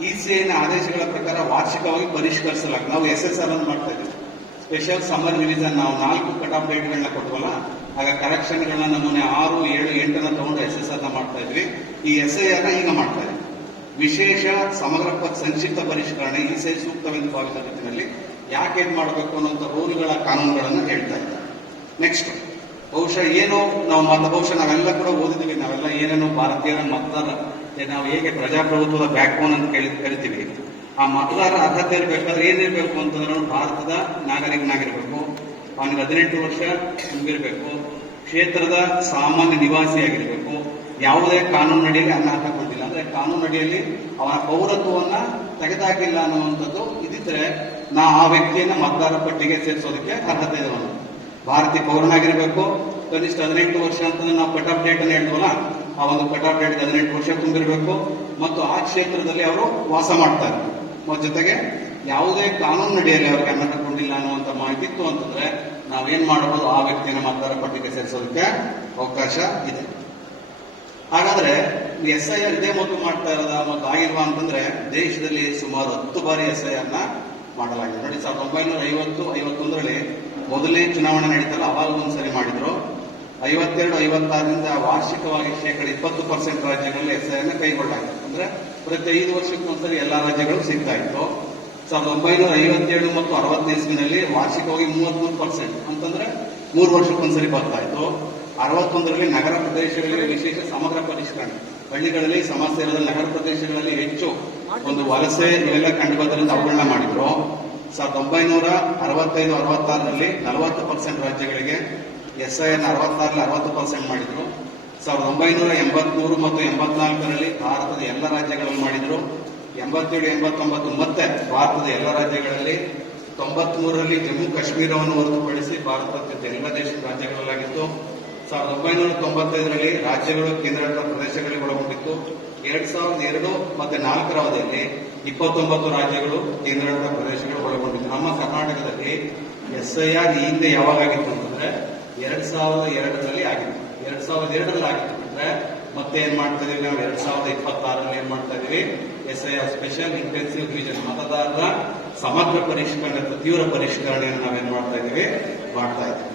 ಇಸಿಐನ ಆದೇಶಗಳ ಪ್ರಕಾರ ವಾರ್ಷಿಕವಾಗಿ ಪರಿಷ್ಕರಿಸಲಾಗುತ್ತೆ. ನಾವು SSR ಅನ್ನು ಮಾಡ್ತಾ ಇದ್ದೀವಿ, ಸ್ಪೆಷಲ್ ಸಮ್ಮರ್ ರಿವಿಷನ್. ನಾವು 4 ಕಟ್ ಆಫ್ ಡೇಟ್ಗಳನ್ನ ಕೊಟ್ಟವಲ್ಲ, ಆಗ ಕರೆಕ್ಷನ್ಗಳನ್ನ ನಮೂನೆ 6, 7, 8 ತಗೊಂಡು SSR ನ ಮಾಡ್ತಾ ಇದ್ವಿ. ಈ SIR ನ ಈಗ ಮಾಡ್ತಾ ಇದ್ವಿ. ವಿಶೇಷ ಸಮಗ್ರ ಸಂಕ್ಷಿಪ್ತ ಪರಿಷ್ಕರಣೆ ಇಸಿಐ ಸೂಕ್ತವೆಂದು ಭಾವಿಸಿದ ನಿಟ್ಟಿನಲ್ಲಿ ಯಾಕೆ ಏನ್ ಮಾಡಬೇಕು ಅನ್ನೋಂಥ ರೂಲ್ಗಳ ಕಾನೂನುಗಳನ್ನು ಹೇಳ್ತಾ ಇದ್ದಾರೆ. ನೆಕ್ಸ್ಟ್, ಬಹುಶಃ ನಾವೆಲ್ಲ ಕೂಡ ಓದಿದ್ದೀವಿ, ನಾವೆಲ್ಲ ಏನೇನೋ ಭಾರತೀಯ ಮತದಾರ, ನಾವು ಹೇಗೆ ಪ್ರಜಾಪ್ರಭುತ್ವದ ಬ್ಯಾಕ್ ಬೋನ್ ಅಂತ ಕರಿತೀವಿ. ಆ ಮತದಾರ ಅರ್ಹತೆ ಇರಬೇಕಾದ್ರೆ ಏನಿರಬೇಕು ಅಂತಂದ್ರೆ, ಭಾರತದ ನಾಗರಿಕನಾಗಿರ್ಬೇಕು, ಅವನಿಗೆ 18 ವರ್ಷ ತುಂಬಿರಬೇಕು, ಕ್ಷೇತ್ರದ ಸಾಮಾನ್ಯ ನಿವಾಸಿಯಾಗಿರ್ಬೇಕು, ಯಾವುದೇ ಕಾನೂನು ಅಡಿಯಲ್ಲಿ ಅನರ್ಹ ಹೊಂದಿಲ್ಲ, ಅಂದ್ರೆ ಕಾನೂನು ಅಡಿಯಲ್ಲಿ ಅವನ ಪೌರತ್ವವನ್ನ ತೆಗೆದಾಕಿಲ್ಲ ಅನ್ನುವಂಥದ್ದು ಇದಿದ್ರೆ ಆ ವ್ಯಕ್ತಿಯನ್ನ ಮತದಾರ ಪಟ್ಟಿಗೆ ಸೇರಿಸೋದಕ್ಕೆ ಅರ್ಹತೆ ಇದೆ. ಭಾರತೀಯ ಪೌರನಾಗಿರ್ಬೇಕು, ಕನಿಷ್ಠ 18 ವರ್ಷ ಅಂತಂದ್ರೆ ನಾವು ಕಟ್ ಆಫ್ ಡೇಟ್ ಅನ್ನು ಹೇಳ್ತೀವಲ್ಲ, ಆ ಒಂದು ಕಟ್ ಆಫ್ ಡೇಟ್ 18 ವರ್ಷ ತುಂಬಿರಬೇಕು ಮತ್ತು ಆ ಕ್ಷೇತ್ರದಲ್ಲಿ ಅವರು ವಾಸ ಮಾಡ್ತಾರೆ. ಜೊತೆಗೆ ಯಾವುದೇ ಕಾನೂನು ಅಡಿಯಲ್ಲಿ ಅವರಿಗೆ ಅನರ್ಹಗೊಂಡಿಲ್ಲ ಅನ್ನುವಂತ ಮಾಹಿತಿ ಇತ್ತು ಅಂತಂದ್ರೆ ನಾವೇನ್ ಮಾಡಬಹುದು, ಆ ವ್ಯಕ್ತಿಯನ್ನು ಮತದಾರ ಪಟ್ಟಿಗೆ ಸೇರಿಸೋದಕ್ಕೆ ಅವಕಾಶ ಇದೆ. ಹಾಗಾದ್ರೆ SIR ಇದೇ ಮೊದಲು ಮಾಡ್ತಾ ಇರೋದ ಮತ್ತು ಆಗಿಲ್ವಾ ಅಂತಂದ್ರೆ, ದೇಶದಲ್ಲಿ ಸುಮಾರು 10 ಬಾರಿ SIR ನ ಮಾಡಲಾಗಿದೆ. ನೋಡಿ, 1950-51ರಲ್ಲಿ ಮೊದಲನೇ ಚುನಾವಣೆ ನಡೀತಲ್ಲ, ಅವಾಗ ಒಂದ್ಸರಿ ಮಾಡಿದ್ರು. 52-56ರಿಂದ ವಾರ್ಷಿಕವಾಗಿ 20% ರಾಜ್ಯಗಳಲ್ಲಿ SIR ನ ಕೈಗೊಳ್ಳಲಾಗಿದೆ. ಅಂದ್ರೆ ಪ್ರತಿ 5 ವರ್ಷಕ್ಕೊಂದ್ಸರಿ ಎಲ್ಲಾ ರಾಜ್ಯಗಳು ಸಿಗ್ತಾ ಇತ್ತು. 1957 ಮತ್ತು 60ನೇ ಇಸ್ವಿನಲ್ಲಿ ವಾರ್ಷಿಕವಾಗಿ 33% ಅಂತಂದ್ರೆ 3 ವರ್ಷಕ್ಕೊಂದ್ಸರಿ ಬರ್ತಾ ಇತ್ತು. 61ರಲ್ಲಿ ನಗರ ಪ್ರದೇಶಗಳಲ್ಲಿ ವಿಶೇಷ ಸಮಗ್ರ ಪರಿಷ್ಕರಣೆ, ಹಳ್ಳಿಗಳಲ್ಲಿ ಸಮಸ್ಯೆ ಇರೋದ್ರಲ್ಲಿ ನಗರ ಪ್ರದೇಶಗಳಲ್ಲಿ ಹೆಚ್ಚು ಒಂದು ವಲಸೆ ಇವೆಲ್ಲ ಕಂಡು ಬಂದ್ರಿಂದ ಅವುಗಳನ್ನ ಮಾಡಿದ್ರು. 1965-66ರಲ್ಲಿ 40% ರಾಜ್ಯಗಳಿಗೆ SIR 66ರಲ್ಲಿ 60% ಮಾಡಿದ್ರು. 1983 ಮತ್ತು 84ರಲ್ಲಿ ಭಾರತದ ಎಲ್ಲ ರಾಜ್ಯಗಳಲ್ಲಿ ಮಾಡಿದ್ರು. 87-89 ಮತ್ತೆ ಭಾರತದ ಎಲ್ಲ ರಾಜ್ಯಗಳಲ್ಲಿ. 93ರಲ್ಲಿ ಜಮ್ಮು ಕಾಶ್ಮೀರವನ್ನು ಹೊರತುಪಡಿಸಿ ಭಾರತದ ಎಲ್ಲ ದೇಶದ ರಾಜ್ಯಗಳಲ್ಲಾಗಿತ್ತು. 1995ರಲ್ಲಿ ರಾಜ್ಯಗಳು ಕೇಂದ್ರಾಡಳಿತ ಪ್ರದೇಶಗಳಿಗೆ ಒಳಗೊಂಡಿತ್ತು. 2002 ಮತ್ತೆ 4ರ ಅವಧಿಯಲ್ಲಿ 29 ರಾಜ್ಯಗಳು ಕೇಂದ್ರಾಡಳಿತ ಪ್ರದೇಶಗಳು ಒಳಗೊಂಡಿತ್ತು. ನಮ್ಮ ಕರ್ನಾಟಕದಲ್ಲಿ SIR ಈ ಹಿಂದೆ ಯಾವಾಗಾಗಿತ್ತು ಅಂತಂದ್ರೆ 2002ರಲ್ಲಿ ಆಗಿತ್ತು. 2002ರಲ್ಲಿ ಆಗಿತ್ತು ಅಂದ್ರೆ ಮತ್ತೆ ಏನ್ ಮಾಡ್ತಾ ಇದೀವಿ ನಾವು 2026ರಲ್ಲಿ ಏನ್ ಮಾಡ್ತಾ ಇದೀವಿ, SIR ಸ್ಪೆಷಲ್ ಇಂಟೆನ್ಸಿವ್ ರಿವಿಷನ್, ಮತದಾರರ ಸಮಗ್ರ ಪರಿಷ್ಕರಣೆ, ತೀವ್ರ ಪರಿಷ್ಕರಣೆಯನ್ನು ನಾವೇನ್ ಮಾಡ್ತಾ ಇದೀವಿ, ಮಾಡ್ತಾ ಇದ್ದೀವಿ.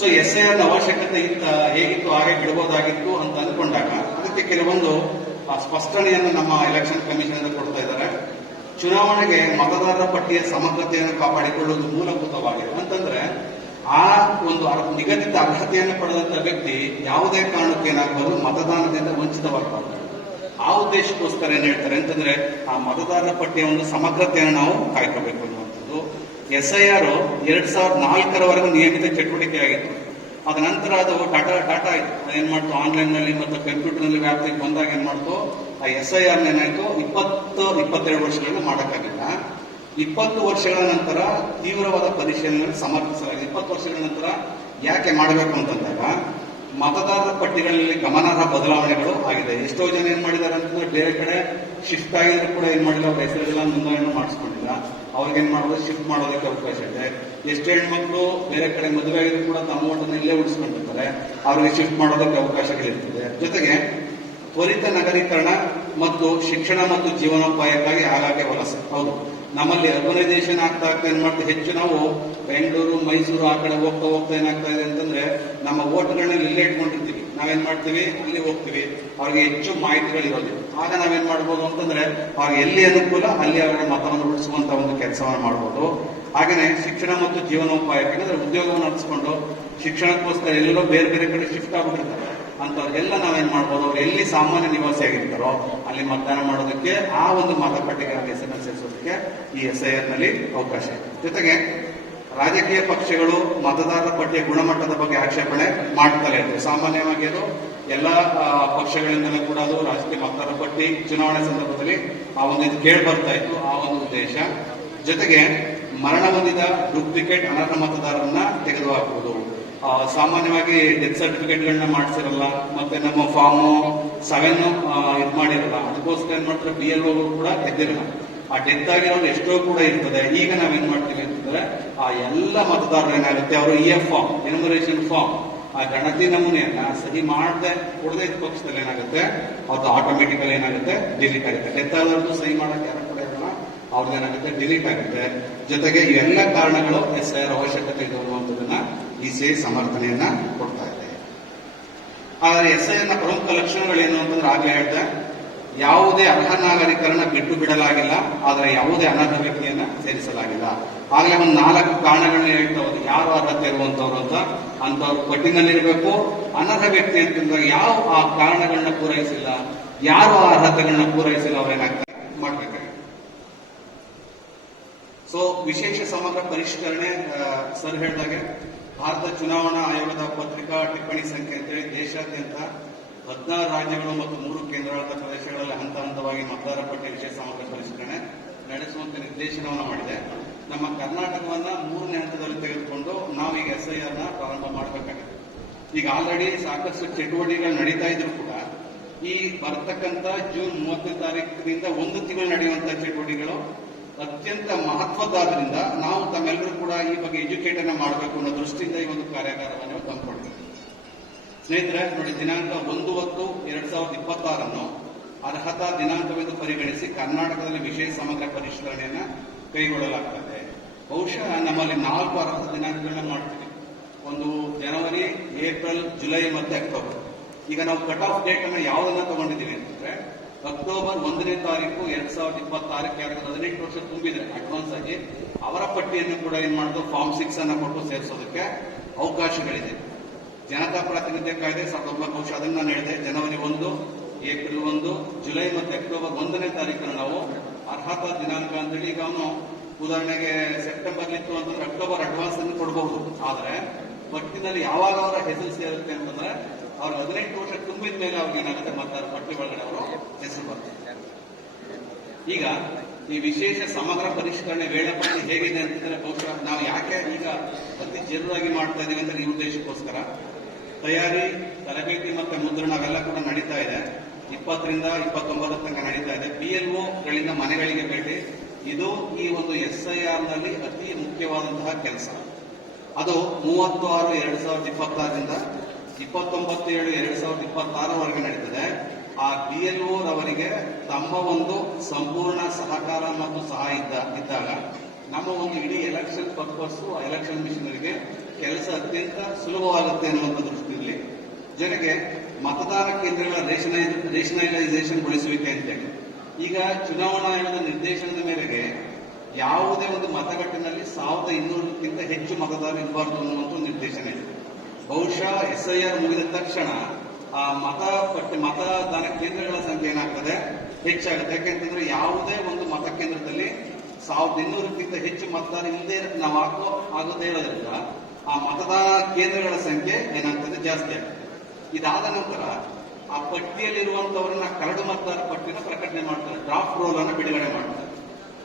ಸೊ SIR ನ ಅವಶ್ಯಕತೆ ಹೇಗಿತ್ತು ಹಾಗೆ ಬಿಡಬಹುದಾಗಿತ್ತು ಅಂತ ಅಂದ್ಕೊಂಡಾಗ ಅದಕ್ಕೆ ಕೆಲವೊಂದು ಸ್ಪಷ್ಟನೆಯನ್ನು ನಮ್ಮ ಎಲೆಕ್ಷನ್ ಕಮಿಷನ್ ಕೊಡ್ತಾ ಇದ್ದಾರೆ. ಚುನಾವಣೆಗೆ ಮತದಾರರ ಪಟ್ಟಿಯ ಸಮಗ್ರತೆಯನ್ನು ಕಾಪಾಡಿಕೊಳ್ಳುವುದು ಮೂಲಭೂತವಾಗಿದೆ. ಅಂತಂದ್ರೆ ಆ ಒಂದು ನಿಗದಿತ ಅರ್ಹತೆಯನ್ನು ಪಡೆದಂತ ವ್ಯಕ್ತಿ ಯಾವುದೇ ಕಾರಣಕ್ಕೆ ಏನಾಗಬಹುದು, ಮತದಾನದಿಂದ ವಂಚಿತವಾಗಬಾರದು. ಆ ಉದ್ದೇಶಕ್ಕೋಸ್ಕರ ಏನ್ ಹೇಳ್ತಾರೆ ಅಂತಂದ್ರೆ, ಆ ಮತದಾರರ ಪಟ್ಟಿಯ ಒಂದು ಸಮಗ್ರತೆಯನ್ನು ನಾವು ಕಾಯ್ಕೋಬೇಕು ಅನ್ನುವಂಥದ್ದು. SIR 2004ರವರೆಗೂ ನಿಯಮಿತ ಚಟುವಟಿಕೆ ಆಗಿತ್ತು. ಅದ ನಂತರ ಅದು ಡಾಟಾ ಆಯ್ತು, ಏನ್ ಮಾಡ್ತು, ಆನ್ಲೈನ್ ನಲ್ಲಿ ಮತ್ತು ಕಂಪ್ಯೂಟರ್ ನಲ್ಲಿ ವ್ಯಾಪ್ತಿಗೆ ಬಂದಾಗ ಏನ್ ಮಾಡ್ತು, ಆ SIR ಏನಾಯ್ತು 20-22 ವರ್ಷಗಳನ್ನ ಮಾಡಕ್ಕಾಗಿಲ್ಲ. 20 ವರ್ಷಗಳ ನಂತರ ತೀವ್ರವಾದ ಪರಿಶೀಲನೆ ಸಮರ್ಪಿಸಲಾಗಿದೆ. 20 ವರ್ಷಗಳ ನಂತರ ಯಾಕೆ ಮಾಡಬೇಕು ಅಂತಂದಾಗ ಮತದಾರರ ಪಟ್ಟಿಗಳಲ್ಲಿ ಗಮನಾರ್ಹ ಬದಲಾವಣೆಗಳು ಆಗಿದೆ. ಎಷ್ಟೋ ಜನ ಏನ್ ಮಾಡಿದ್ದಾರೆ ಅಂತಂದ್ರೆ ಬೇರೆ ಕಡೆ ಶಿಫ್ಟ್ ಆಗಿದ್ರು ಕೂಡ ಏನ್ ಮಾಡಿಲ್ಲ, ಅವ್ರ ಹೆಸರುಗಳ ನೋಂದಣಿ ಮಾಡಿಸ್ಕೊಂಡಿಲ್ಲ. ಅವ್ರಿಗೆ ಏನ್ ಮಾಡೋದು, ಶಿಫ್ಟ್ ಮಾಡೋದಕ್ಕೆ ಅವಕಾಶ ಇದೆ. ಎಷ್ಟೋ ಹೆಣ್ಮಕ್ಳು ಬೇರೆ ಕಡೆ ಮದುವೆ ಆಗಿದ್ರು ಕೂಡ ತಮ್ಮ ಓಟನ್ನು ಇಲ್ಲೇ ಉಳಿಸ್ಕೊಂಡಿರ್ತಾರೆ, ಅವ್ರಿಗೆ ಶಿಫ್ಟ್ ಮಾಡೋದಕ್ಕೆ ಅವಕಾಶಗಳಿರ್ತದೆ. ಜೊತೆಗೆ ತ್ವರಿತ ನಗರೀಕರಣ ಮತ್ತು ಶಿಕ್ಷಣ ಮತ್ತು ಜೀವನೋಪಾಯಕ್ಕಾಗಿ ಆಗಾಗ್ಗೆ ವಲಸೆ. ಹೌದು, ನಮ್ಮಲ್ಲಿ ಅರ್ಬನೈಸೇಷನ್ ಆಗ್ತಾ ಏನ್ ಮಾಡ್ತೀವಿ, ಹೆಚ್ಚು ನಾವು ಬೆಂಗಳೂರು ಮೈಸೂರು ಆ ಕಡೆ ಹೋಗ್ತಾ ಏನಾಗ್ತಾ ಇದೆ ಅಂತಂದ್ರೆ ನಮ್ಮ ಓಟ್ಗಳನ್ನ ಇಲ್ಲೇ ಇಟ್ಕೊಂಡಿರ್ತೀವಿ. ನಾವೇನ್ ಮಾಡ್ತೀವಿ, ಅಲ್ಲಿ ಹೋಗ್ತೀವಿ, ಅವ್ರಿಗೆ ಹೆಚ್ಚು ಮಾಹಿತಿಗಳಿರೋದಿಲ್ಲ. ಆಗ ನಾವೇನ್ ಮಾಡ್ಬೋದು ಅಂತಂದ್ರೆ ಅವ್ರಿಗೆ ಎಲ್ಲಿ ಅನುಕೂಲ ಅಲ್ಲಿ ಅವರ ಮತವನ್ನು ಉಳಿಸುವಂತ ಒಂದು ಕೆಲಸವನ್ನು ಮಾಡ್ಬೋದು. ಹಾಗೇನೆ ಶಿಕ್ಷಣ ಮತ್ತು ಜೀವನೋಪಾಯಕ್ಕೆ ಅಂದ್ರೆ ಉದ್ಯೋಗವನ್ನು ನಡೆಸ್ಕೊಂಡು ಶಿಕ್ಷಣಕ್ಕೋಸ್ಕರ ಎಲ್ಲೋ ಬೇರೆ ಬೇರೆ ಕಡೆ ಶಿಫ್ಟ್ ಆಗ್ಬಿಟ್ಟಿರ್ತಾರೆ. ಅಂತವ್ರಿಗೆಲ್ಲ ನಾವೇನ್ ಮಾಡ್ಬೋದು, ಅವ್ರು ಎಲ್ಲಿ ಸಾಮಾನ್ಯ ನಿವಾಸಿಯಾಗಿರ್ತಾರೋ ಅಲ್ಲಿ ಮತದಾನ ಮಾಡೋದಕ್ಕೆ, ಆ ಒಂದು ಮತಪಟ್ಟಿಗೆ ಹೆಸರನ್ನು ಸೇರಿಸೋದಕ್ಕೆ ಈ SIR ನಲ್ಲಿ ಅವಕಾಶ ಇದೆ. ಜೊತೆಗೆ ರಾಜಕೀಯ ಪಕ್ಷಗಳು ಮತದಾರರ ಪಟ್ಟಿಯ ಗುಣಮಟ್ಟದ ಬಗ್ಗೆ ಆಕ್ಷೇಪಣೆ ಮಾಡ್ತಲೇ ಇರ್ತವೆ. ಸಾಮಾನ್ಯವಾಗಿ ಅದು ಎಲ್ಲ ಪಕ್ಷಗಳಿಂದಲೂ ಕೂಡ ಅದು ರಾಜಕೀಯ ಮತದಾರರ ಪಟ್ಟಿ ಚುನಾವಣೆ ಸಂದರ್ಭದಲ್ಲಿ ಆ ಒಂದು ಇದು ಕೇಳಿ ಬರ್ತಾ ಇತ್ತು, ಆ ಒಂದು ಉದ್ದೇಶ. ಜೊತೆಗೆ ಮರಣ ಹೊಂದಿದ ಡೂಪ್ಲಿಕೇಟ್ ಅನರ್ಹ ಮತದಾರರನ್ನ ತೆಗೆದುಹಾಕುವುದು. ಸಾಮಾನ್ಯವಾಗಿ ಡೆತ್ ಸರ್ಟಿಫಿಕೇಟ್ಗಳನ್ನ ಮಾಡಿಸಿರಲ್ಲ, ಮತ್ತೆ ನಮ್ಮ ಫಾರ್ಮ್ 7 ಇದು ಮಾಡಿರಲ್ಲ, ಅದಕ್ಕೋಸ್ಕರ ಏನ್ ಮಾಡ್ತಾರೆ BLO ಕೂಡ ತೆಗೆದಿರಲ್ಲ. ಆ ಡೆತ್ ಆಗಿರೋರು ಎಷ್ಟೋ ಕೂಡ ಇರ್ತದೆ. ಈಗ ನಾವೇನ್ ಮಾಡ್ತೀವಿ ಅಂತಂದ್ರೆ ಆ ಎಲ್ಲ ಮತದಾರರು ಏನಾಗುತ್ತೆ, ಅವರು EF ಫಾರ್ಮ್, ಎನ್ಯುಮರೇಷನ್ ಫಾರ್ಮ್, ಆ ಗಣತಿ ನಮೂನೆಯನ್ನ ಸಹಿ ಮಾಡದೆ ಕೊಡದೆ ಪಕ್ಷದಲ್ಲಿ ಏನಾಗುತ್ತೆ, ಅದು ಆಟೋಮೆಟಿಕಲ್ ಏನಾಗುತ್ತೆ, ಡಿಲೀಟ್ ಆಗುತ್ತೆ. ಡೆತ್ ಆದವ್ರದ್ದು ಸಹಿ ಮಾಡಕ್ಕೆ ಯಾರು ಕೂಡ ಇರಲ್ಲ, ಅವ್ರದ್ದೇನಾಗುತ್ತೆ, ಡಿಲೀಟ್ ಆಗುತ್ತೆ. ಜೊತೆಗೆ ಇವೆಲ್ಲ ಕಾರಣಗಳು SIR ಅವಶ್ಯಕತೆ ಇದೆ ಅನ್ನುವಂಥದ್ದನ್ನ ECI ಸಮರ್ಥನೆಯನ್ನ ಕೊಡ್ತಾ ಇದೆ. ಆದರೆ SIR ನ ಪ್ರಮುಖ ಲಕ್ಷಣಗಳೇನು ಅಂತಂದ್ರೆ ಆಗ್ಲೇ ಹೇಳ್ದೆ, ಯಾವುದೇ ಅರ್ಹ ನಾಗರಿಕರನ್ನ ಬಿಟ್ಟು ಬಿಡಲಾಗಿಲ್ಲ, ಆದರೆ ಯಾವುದೇ ಅನರ್ಹ ವ್ಯಕ್ತಿಯನ್ನ ಸೇರಿಸಲಾಗಿಲ್ಲ. ಆಗ್ಲೇ ಒಂದು 4 ಕಾರಣಗಳನ್ನ ಹೇಳ್ತಾ ಹೋದ್ರು, ಯಾರು ಅರ್ಹತೆ ಇರುವಂತವ್ರು ಅಂತ. ಅಂತವ್ರು ಪಟ್ಟಿನಲ್ಲಿರ್ಬೇಕು. ಅನರ್ಹ ವ್ಯಕ್ತಿ ಅಂತಂದಾಗ ಯಾವ ಆ ಕಾರಣಗಳನ್ನ ಪೂರೈಸಿಲ್ಲ, ಯಾರು ಆ ಅರ್ಹತೆಗಳನ್ನ ಪೂರೈಸಿಲ್ಲ, ಅವ್ರೇನಾಗ್ತಾರೆ ಮಾಡ್ಬೇಕಾಗುತ್ತೆ. ಸೊ ವಿಶೇಷ ಸಮಗ್ರ ಪರಿಷ್ಕರಣೆ ಸರ್ ಹೇಳಿದಾಗೆ ಭಾರತ ಚುನಾವಣಾ ಆಯೋಗದ ಪತ್ರಿಕಾ ಟಿಪ್ಪಣಿ ಸಂಖ್ಯೆ ಅಂತೇಳಿ ದೇಶಾದ್ಯಂತ 16 ರಾಜ್ಯಗಳು ಮತ್ತು 3 ಕೇಂದ್ರಾಡಳಿತ ಪ್ರದೇಶಗಳಲ್ಲಿ ಹಂತ ಹಂತವಾಗಿ ಮತದಾರರ ಪಟ್ಟಿ ವಿಶೇಷ ಸಮಗ್ರ ಪರಿಷ್ಕರಣೆ ನಡೆಸುವಂತೆ ನಿರ್ದೇಶನವನ್ನು ಮಾಡಿದೆ. ನಮ್ಮ ಕರ್ನಾಟಕವನ್ನ 3ನೇ ಹಂತದಲ್ಲಿ ತೆಗೆದುಕೊಂಡು ನಾವು ಈಗ SIR ನ ಪ್ರಾರಂಭ ಮಾಡಬೇಕಾಗಿದೆ. ಈಗ ಆಲ್ರೆಡಿ ಸಾಕಷ್ಟು ಚಟುವಟಿಕೆಗಳು ನಡೀತಾ ಇದ್ರು ಕೂಡ ಈ ಬರ್ತಕ್ಕಂಥ ಜೂನ್ 30ನೇ ತಾರೀಕಿನಿಂದ 1 ತಿಂಗಳು ನಡೆಯುವಂತಹ ಚಟುವಟಿಕೆಗಳು ಅತ್ಯಂತ ಮಹತ್ವದ್ದಾದ್ರಿಂದ ನಾವು ತಮ್ಮೆಲ್ಲರೂ ಕೂಡ ಈ ಬಗ್ಗೆ ಎಜುಕೇಟ್ ಅನ್ನ ಮಾಡಬೇಕು ಅನ್ನೋ ದೃಷ್ಟಿಯಿಂದ ಈ ಒಂದು ಕಾರ್ಯಾಗಾರವನ್ನು ತಂದುಕೊಂಡಿದ್ದೀವಿ. ಸ್ನೇಹಿತರೆ ನೋಡಿ, ದಿನಾಂಕ 1/10/2026 ಅರ್ಹತಾ ದಿನಾಂಕವೆಂದು ಪರಿಗಣಿಸಿ ಕರ್ನಾಟಕದಲ್ಲಿ ವಿಶೇಷ ಸಮಗ್ರ ಪರಿಷ್ಕರಣೆಯನ್ನ ಕೈಗೊಳ್ಳಲಾಗುತ್ತದೆ. ಬಹುಶಃ ನಮ್ಮಲ್ಲಿ 4 ಅರ್ಹತಾ ದಿನಾಂಕಗಳನ್ನ ಮಾಡ್ತೀವಿ. ಒಂದು ಜನವರಿ, ಏಪ್ರಿಲ್, ಜುಲೈ ಮತ್ತೆ ಅಕ್ಟೋಬರ್. ಈಗ ನಾವು ಕಟ್ ಆಫ್ ಡೇಟ್ ಅನ್ನ ಯಾವ್ದನ್ನ ತಗೊಂಡಿದ್ದೀವಿ ಅಂತಂದ್ರೆ ಅಕ್ಟೋಬರ್ 1ನೇ ತಾರೀಕು 2026 ಯಾರು 18 ವರ್ಷ ತುಂಬಿದ್ರೆ ಅಡ್ವಾನ್ಸ್ ಆಗಿ ಅವರ ಪಟ್ಟಿಯನ್ನು ಕೂಡ ಏನ್ ಮಾಡೋದು, ಫಾರ್ಮ್ 6 ಅನ್ನ ಕೊಟ್ಟು ಸೇರಿಸೋದಕ್ಕೆ ಅವಕಾಶಗಳಿದೆ. ಜನತಾ ಪ್ರಾತಿನಿಧ್ಯ ಕಾಯ್ದೆ 1900 ಅದನ್ನ ನಾನು ಹೇಳಿದೆ. ಜನವರಿ 1, ಏಪ್ರಿಲ್ 1, ಜುಲೈ ಮತ್ತೆ ಅಕ್ಟೋಬರ್ 1ನೇ ತಾರೀಕನ್ನು ನಾವು ಅರ್ಹತಾ ದಿನಾಂಕ ಅಂತೇಳಿ. ಈಗ ಅವನು ಉದಾಹರಣೆಗೆ ಸೆಪ್ಟೆಂಬರ್ ಇತ್ತು ಅಂತಂದ್ರೆ ಅಕ್ಟೋಬರ್ ಅಡ್ವಾನ್ಸ್ ಅನ್ನು ಕೊಡಬಹುದು. ಆದ್ರೆ ಪಟ್ಟಿನಲ್ಲಿ ಯಾವಾಗ ಅವರ ಹೆಸರು ಸೇರುತ್ತೆ ಅಂತಂದ್ರೆ ಅವ್ರು 18 ವರ್ಷ ತುಂಬಿದ ಮೇಲೆ ಅವ್ರಿಗೆ ಏನಾಗುತ್ತೆ, ಮತದಾರ ಪಟ್ಟಿ ಒಳಗಡೆ ಅವರು ಹೆಸರು ಬರ್ತಾರೆ. ಈಗ ಈ ವಿಶೇಷ ಸಮಗ್ರ ಪರಿಷ್ಕರಣೆ ವೇಳಾಪಟ್ಟಿ ಹೇಗಿದೆ ಅಂತಂದ್ರೆ ಬಹುಶಃ ನಾವು ಯಾಕೆ ಈಗ ಅತಿ ಜರೂರಾಗಿ ಮಾಡ್ತಾ ಇದೀವಿ ಅಂದ್ರೆ ಈ ಉದ್ದೇಶಕ್ಕೋಸ್ಕರ ತಯಾರಿ, ತರಬೇತಿ ಮತ್ತೆ ಮುದ್ರಣ ಅವೆಲ್ಲ ಕೂಡ ನಡೀತಾ ಇದೆ. 20ರಿಂದ 29 ತನಕ ನಡೀತಾ ಇದೆ. BLO ಗಳಿಂದ ಮನೆಗಳಿಗೆ ಭೇಟಿ, ಇದು ಈ ಒಂದು SIR ನಲ್ಲಿ ಅತಿ ಮುಖ್ಯವಾದಂತಹ ಕೆಲಸ. ಅದು 30/6/2026ರಿಂದ 29/7/2026 ನಡೀತದೆ. ಆ BLO ರವರಿಗೆ ತಮ್ಮ ಒಂದು ಸಂಪೂರ್ಣ ಸಹಕಾರ ಮತ್ತು ಸಹಾಯ ಇದ್ದಾಗ ನಮ್ಮ ಒಂದು ಇಡೀ ಎಲೆಕ್ಷನ್ ಪರ್ಪಸ್, ಎಲೆಕ್ಷನ್ ಮಿಷನರಿಗೆ ಕೆಲಸ ಅತ್ಯಂತ ಸುಲಭವಾಗುತ್ತೆ ಅನ್ನುವಂಥ ದೃಷ್ಟಿಯಲ್ಲಿ. ಜೊತೆಗೆ ಮತದಾನ ಕೇಂದ್ರಗಳ ರೇಷನಲೈಸೇಷನ್ ಗೊಳಿಸುವಿಕೆ ಅಂತೇಳಿ ಈಗ ಚುನಾವಣಾ ಆಯೋಗದ ನಿರ್ದೇಶನದ ಮೇರೆಗೆ ಯಾವುದೇ ಒಂದು ಮತಗಟ್ಟಿನಲ್ಲಿ 1200ಕ್ಕಿಂತ ಹೆಚ್ಚು ಮತದಾರರು ಇರಬಾರ್ದು ಅನ್ನುವಂಥ ನಿರ್ದೇಶನ ಇದೆ. ಬಹುಶಃ SIR ಮುಗಿದ ತಕ್ಷಣ ಆ ಮತದಾನ ಕೇಂದ್ರಗಳ ಸಂಖ್ಯೆ ಏನಾಗ್ತದೆ, ಹೆಚ್ಚಾಗುತ್ತೆ. ಯಾಕೆಂತಂದ್ರೆ ಯಾವುದೇ ಒಂದು ಮತಕೇಂದ್ರದಲ್ಲಿ 1200ಕ್ಕಿಂತ ಹೆಚ್ಚು ಮತದಾರ ಇಲ್ಲದೆ ನಾವು ಆಗೋದೇ ಇರೋದ್ರಿಂದ ಆ ಮತದಾನ ಕೇಂದ್ರಗಳ ಸಂಖ್ಯೆ ಏನಾಗ್ತದೆ, ಜಾಸ್ತಿ ಆಗ್ತದೆ. ಇದಾದ ನಂತರ ಆ ಪಟ್ಟಿಯಲ್ಲಿರುವಂತವರನ್ನ ಕರಡು ಮತದಾರ ಪಟ್ಟಿನ ಪ್ರಕಟಣೆ ಮಾಡ್ತಾರೆ, ಡ್ರಾಫ್ಟ್ ರೋಲ್ ಅನ್ನು ಬಿಡುಗಡೆ ಮಾಡ್ತಾರೆ.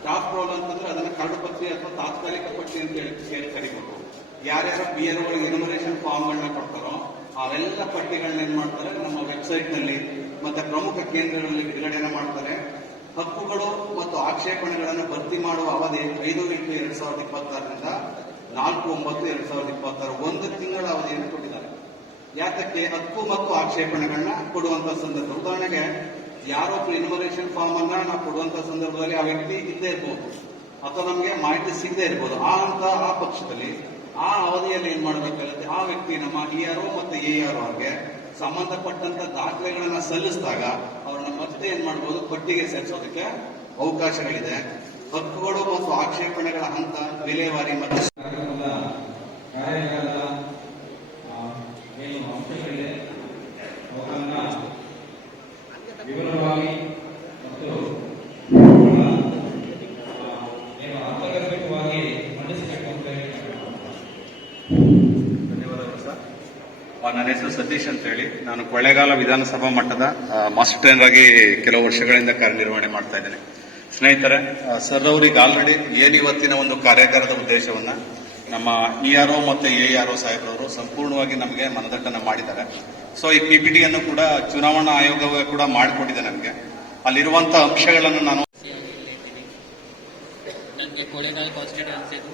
ಡ್ರಾಫ್ಟ್ ರೋಲ್ ಅಂತಂದ್ರೆ ಅದನ್ನ ಕರಡು ಪಟ್ಟಿ ಅಥವಾ ತಾತ್ಕಾಲಿಕ ಪಟ್ಟಿ ಅಂತ ಹೇಳಿ ಕರಿಬೇಕು. ಯಾರ್ಯಾರು BLO ಎನ್ಯುಮರೇಷನ್ ಫಾರ್ಮ್ಗಳನ್ನ ಕೊಡ್ತಾರೋ ಅವೆಲ್ಲ ಪಟ್ಟಿಗಳನ್ನ ಏನ್ ಮಾಡ್ತಾರೆ ನಮ್ಮ ವೆಬ್ಸೈಟ್ ನಲ್ಲಿ ಮತ್ತೆ ಪ್ರಮುಖ ಕೇಂದ್ರಗಳಲ್ಲಿ ಬಿಡುಗಡೆನ ಮಾಡ್ತಾರೆ. ಹಕ್ಕುಗಳು ಮತ್ತು ಆಕ್ಷೇಪಣೆಗಳನ್ನು ಭರ್ತಿ ಮಾಡುವ ಅವಧಿ 5/8/2026ರಿಂದ 4/9/2026 ಒಂದು ತಿಂಗಳ ಅವಧಿಯನ್ನು ಕೊಟ್ಟಿದ್ದಾರೆ. ಯಾತಕ್ಕೆ ಹಕ್ಕು ಮತ್ತು ಆಕ್ಷೇಪಣೆಗಳನ್ನ ಕೊಡುವಂತ ಸಂದರ್ಭ, ಉದಾಹರಣೆಗೆ ಯಾರೋ ಎನ್ಯುಮರೇಷನ್ ಫಾರ್ಮ್ ಅನ್ನ ನಾವು ಕೊಡುವಂತ ಸಂದರ್ಭದಲ್ಲಿ ಆ ವ್ಯಕ್ತಿ ಇದ್ದೇ ಇರ್ಬೋದು ಅಥವಾ ನಮಗೆ ಮಾಹಿತಿ ಸಿಗದೆ ಇರ್ಬೋದು. ಆ ಪಕ್ಷದಲ್ಲಿ ಆ ಅವಧಿಯಲ್ಲಿ ಏನ್ ಮಾಡಬೇಕಾಗುತ್ತೆ, ಆ ವ್ಯಕ್ತಿ ನಮ್ಮ ERO ಮತ್ತು ARO ಗೆ ಸಂಬಂಧಪಟ್ಟಂತ ದಾಖಲೆಗಳನ್ನ ಸಲ್ಲಿಸಿದಾಗ ಅವ್ರನ್ನ ಮತ್ತೆ ಏನ್ ಮಾಡಬಹುದು, ಪಟ್ಟಿಗೆ ಸೇರಿಸೋದಕ್ಕೆ ಅವಕಾಶಗಳಿದೆ. ಹಕ್ಕುಗಳು ಮತ್ತು ಆಕ್ಷೇಪಣೆಗಳ ಹಂತ, ವಿಲೇವಾರಿ ಮತ್ತು ವಿವರವಾಗಿ ಮತ್ತು ಅಂತರ್ಗತವಾಗಿ ಮಂಡಿಸಬೇಕು ಅಂತ ಧನ್ಯವಾದಗಳು ಸರ್. ನನ್ನ ಹೆಸರು ಸತೀಶ್ ಅಂತ ಹೇಳಿ, ನಾನು ಕೊಳ್ಳೇಗಾಲ ವಿಧಾನಸಭಾ ಮಟ್ಟದ ಮಾಸ್ಟರ್ ಟ್ರೈನರ್ ಆಗಿ ಕೆಲವು ವರ್ಷಗಳಿಂದ ಕಾರ್ಯನಿರ್ವಹಣೆ ಮಾಡ್ತಾ ಇದ್ದೇನೆ. ಸ್ನೇಹಿತರೆ, ಸರ್ ಅವರಿಗೆ ಆಲ್ರೆಡಿ ಏನು ಇವತ್ತಿನ ಒಂದು ಕಾರ್ಯಾಗಾರದ ಉದ್ದೇಶವನ್ನ ನಮ್ಮ ERO ಮತ್ತು ARO ಸಾಹೇಬ್ರವರು ಸಂಪೂರ್ಣವಾಗಿ ನಮಗೆ ಮನದಟ್ಟನ ಮಾಡಿದ್ದಾರೆ. ಸೊ ಈ PPT ಅನ್ನು ಕೂಡ ಚುನಾವಣಾ ಆಯೋಗ ಕೂಡ ಮಾಡಿಕೊಟ್ಟಿದೆ ನಮಗೆ. ಅಲ್ಲಿರುವಂತಹ ಅಂಶಗಳನ್ನು ನಾನು ನನಗೆ ಕೊಳ್ಳೇಗಾಲ ಕಾನ್ಸ್ಟಿಟ್ಯೂನ್ಸಿದು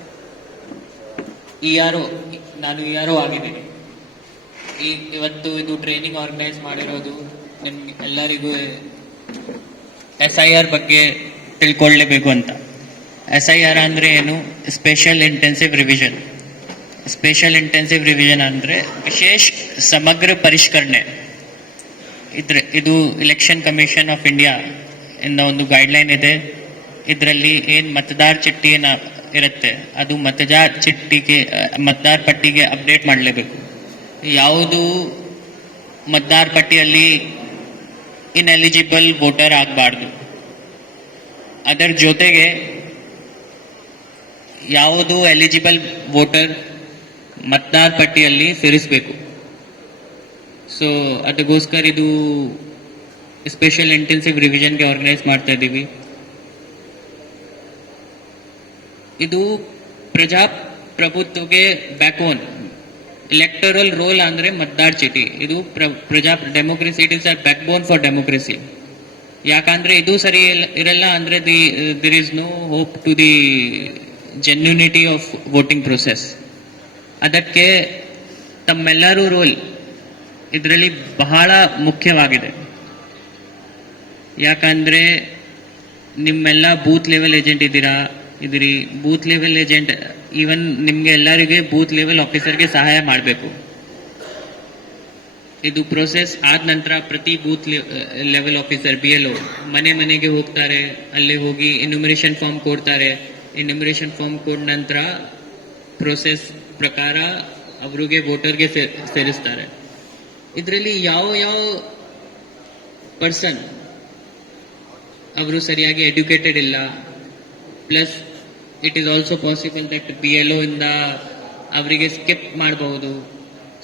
ನಾನು ERO ಆಗಿದ್ದೀನಿ. ಇವತ್ತು ಇದು ಟ್ರೈನಿಂಗ್ ಆರ್ಗನೈಸ್ ಮಾಡಿರೋದು ನಿಮ್ಗೆ ಎಲ್ಲರಿಗೂ SIR ಬಗ್ಗೆ ತಿಳ್ಕೊಳ್ಳೇಬೇಕು ಅಂತ. SIR ಅಂದ್ರೆ ಏನು? Special intensive revision. Special intensive revision ಅಂದ್ರೆ ವಿಶೇಷ ಸಮಗ್ರ ಪರಿಷ್ಕರಣೆ. ಇದು ಇಲೆಕ್ಷನ್ ಕಮಿಷನ್ ಆಫ್ ಇಂಡಿಯಾ ಇಂದ ಒಂದು ಗೈಡ್ಲೈನ್ ಇದೆ. ಇದರಲ್ಲಿ ಏನ್ ಮತದಾರ ಚಿಟ್ಟಿ ಇರುತ್ತೆ ಅದು ಮತದಾರ ಪಟ್ಟಿಗೆ ಅಪ್ಡೇಟ್ ಮಾಡಲೇಬೇಕು. ಯಾವುದು ಮತದಾರ ಪಟ್ಟಿಯಲ್ಲಿ ಇನ್ಎಲಿಜಿಬಲ್ ವೋಟರ್ ಆಗಬಾರ್ದು. ಅದರ ಜೊತೆಗೆ ಯಾವುದು ಎಲಿಜಿಬಲ್ ವೋಟರ್ ಮತದಾರ ಪಟ್ಟಿಯಲ್ಲಿ ಸೇರಿಸಬೇಕು. ಸೊ ಅದಕ್ಕೋಸ್ಕರ ಇದು ಸ್ಪೆಷಲ್ ಇಂಟೆನ್ಸಿವ್ ರಿವಿಷನ್ಗೆ ಆರ್ಗನೈಸ್ ಮಾಡ್ತಾ ಇದ್ದೀವಿ. ಇದು ಪ್ರಜಾಪ್ರಭುತ್ವಕ್ಕೆ ಬ್ಯಾಕ್ಬೋನ್. ಇಲೆಕ್ಟರಲ್ ರೋಲ್ ಅಂದ್ರೆ ಮತದಾರ ಚೀಟಿ. ಇದು democracy, it is a backbone for democracy. ಯಾಕಂದ್ರೆ ಇದು ಸರಿ ಇರಲ್ಲ ಅಂದ್ರೆ there is no hope to the genuinity of voting process. ಅದಕ್ಕೆ ತಮ್ಮೆಲ್ಲರೂ ರೋಲ್ ಇದರಲ್ಲಿ ಬಹಳ ಮುಖ್ಯವಾಗಿದೆ. ಯಾಕಂದ್ರೆ ನಿಮ್ಮೆಲ್ಲ ಬೂತ್ ಲೆವೆಲ್ ಏಜೆಂಟ್ ಇದಿರಿ. ಬೂತ್ ಲೆವೆಲ್ ಏಜೆಂಟ್ ಈವನ್ ನಿಮ್ಗೆ ಎಲ್ಲರಿಗೆ ಬೂತ್ ಲೆವೆಲ್ ಆಫೀಸರ್ಗೆ ಸಹಾಯ ಮಾಡಬೇಕು. ಇದು ಪ್ರೋಸೆಸ್ ಆದ ನಂತರ ಪ್ರತಿ ಬೂತ್ ಲೆವೆಲ್ ಆಫೀಸರ್ BLO ಮನೆಗೆ ಹೋಗ್ತಾರೆ. ಅಲ್ಲಿ ಹೋಗಿ ಎನ್ಯುಮರೇಷನ್ ಫಾರ್ಮ್ ಕೊಡ್ತಾರೆ. ಎನ್ಯುಮರೇಷನ್ ಫಾರ್ಮ್ ಕೊಟ್ಟ ನಂತರ ಪ್ರೋಸೆಸ್ ಪ್ರಕಾರ ಅವರಿಗೆ ವೋಟರ್ಗೆ ಸೇರಿಸ್ತಾರೆ. ಇದರಲ್ಲಿ ಯಾವ ಪರ್ಸನ್ ಅವರು ಸರಿಯಾಗಿ ಎಡ್ಯುಕೇಟೆಡ್ ಇಲ್ಲ, plus it is also possible that BLO ಇಂದ ಅವರಿಗೆ ಸ್ಕಿಪ್ ಮಾಡಬಹುದು.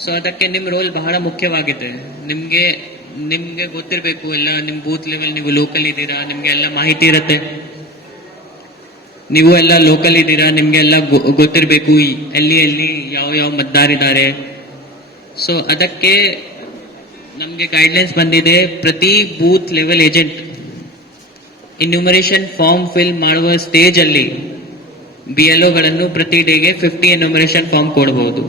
ಸೊ ಅದಕ್ಕೆ ನಿಮ್ಮ ರೋಲ್ ಬಹಳ ಮುಖ್ಯವಾಗಿದೆ. ನಿಮ್ಗೆ ಗೊತ್ತಿರಬೇಕು ಎಲ್ಲ. ನಿಮ್ ಬೂತ್ ಲೆವೆಲ್ ನೀವು ಲೋಕಲ್ ಇದ್ದೀರಾ, ನಿಮ್ಗೆ ಎಲ್ಲ ಮಾಹಿತಿ ಇರುತ್ತೆ. ನೀವು ಎಲ್ಲ ಲೋಕಲ್ ಇದ್ದೀರಾ, ನಿಮ್ಗೆ ಎಲ್ಲ ಗೊತ್ತಿರಬೇಕು ಎಲ್ಲಿ ಯಾವ ಮತದಾರಿದ್ದಾರೆ. ಸೊ ಅದಕ್ಕೆ ನಮ್ಗೆ ಗೈಡ್ಲೈನ್ಸ್ ಬಂದಿದೆ. ಪ್ರತಿ booth level agent enumeration form fill ಮಾಡುವ ಸ್ಟೇಜ್ ಅಲ್ಲಿ BLOಗಳನ್ನು ಪ್ರತಿ ಡೇಗೆ 50 ಎನ್ಯುಮರೇಷನ್ ಫಾರ್ಮ್ ಕೊಡಬಹುದು.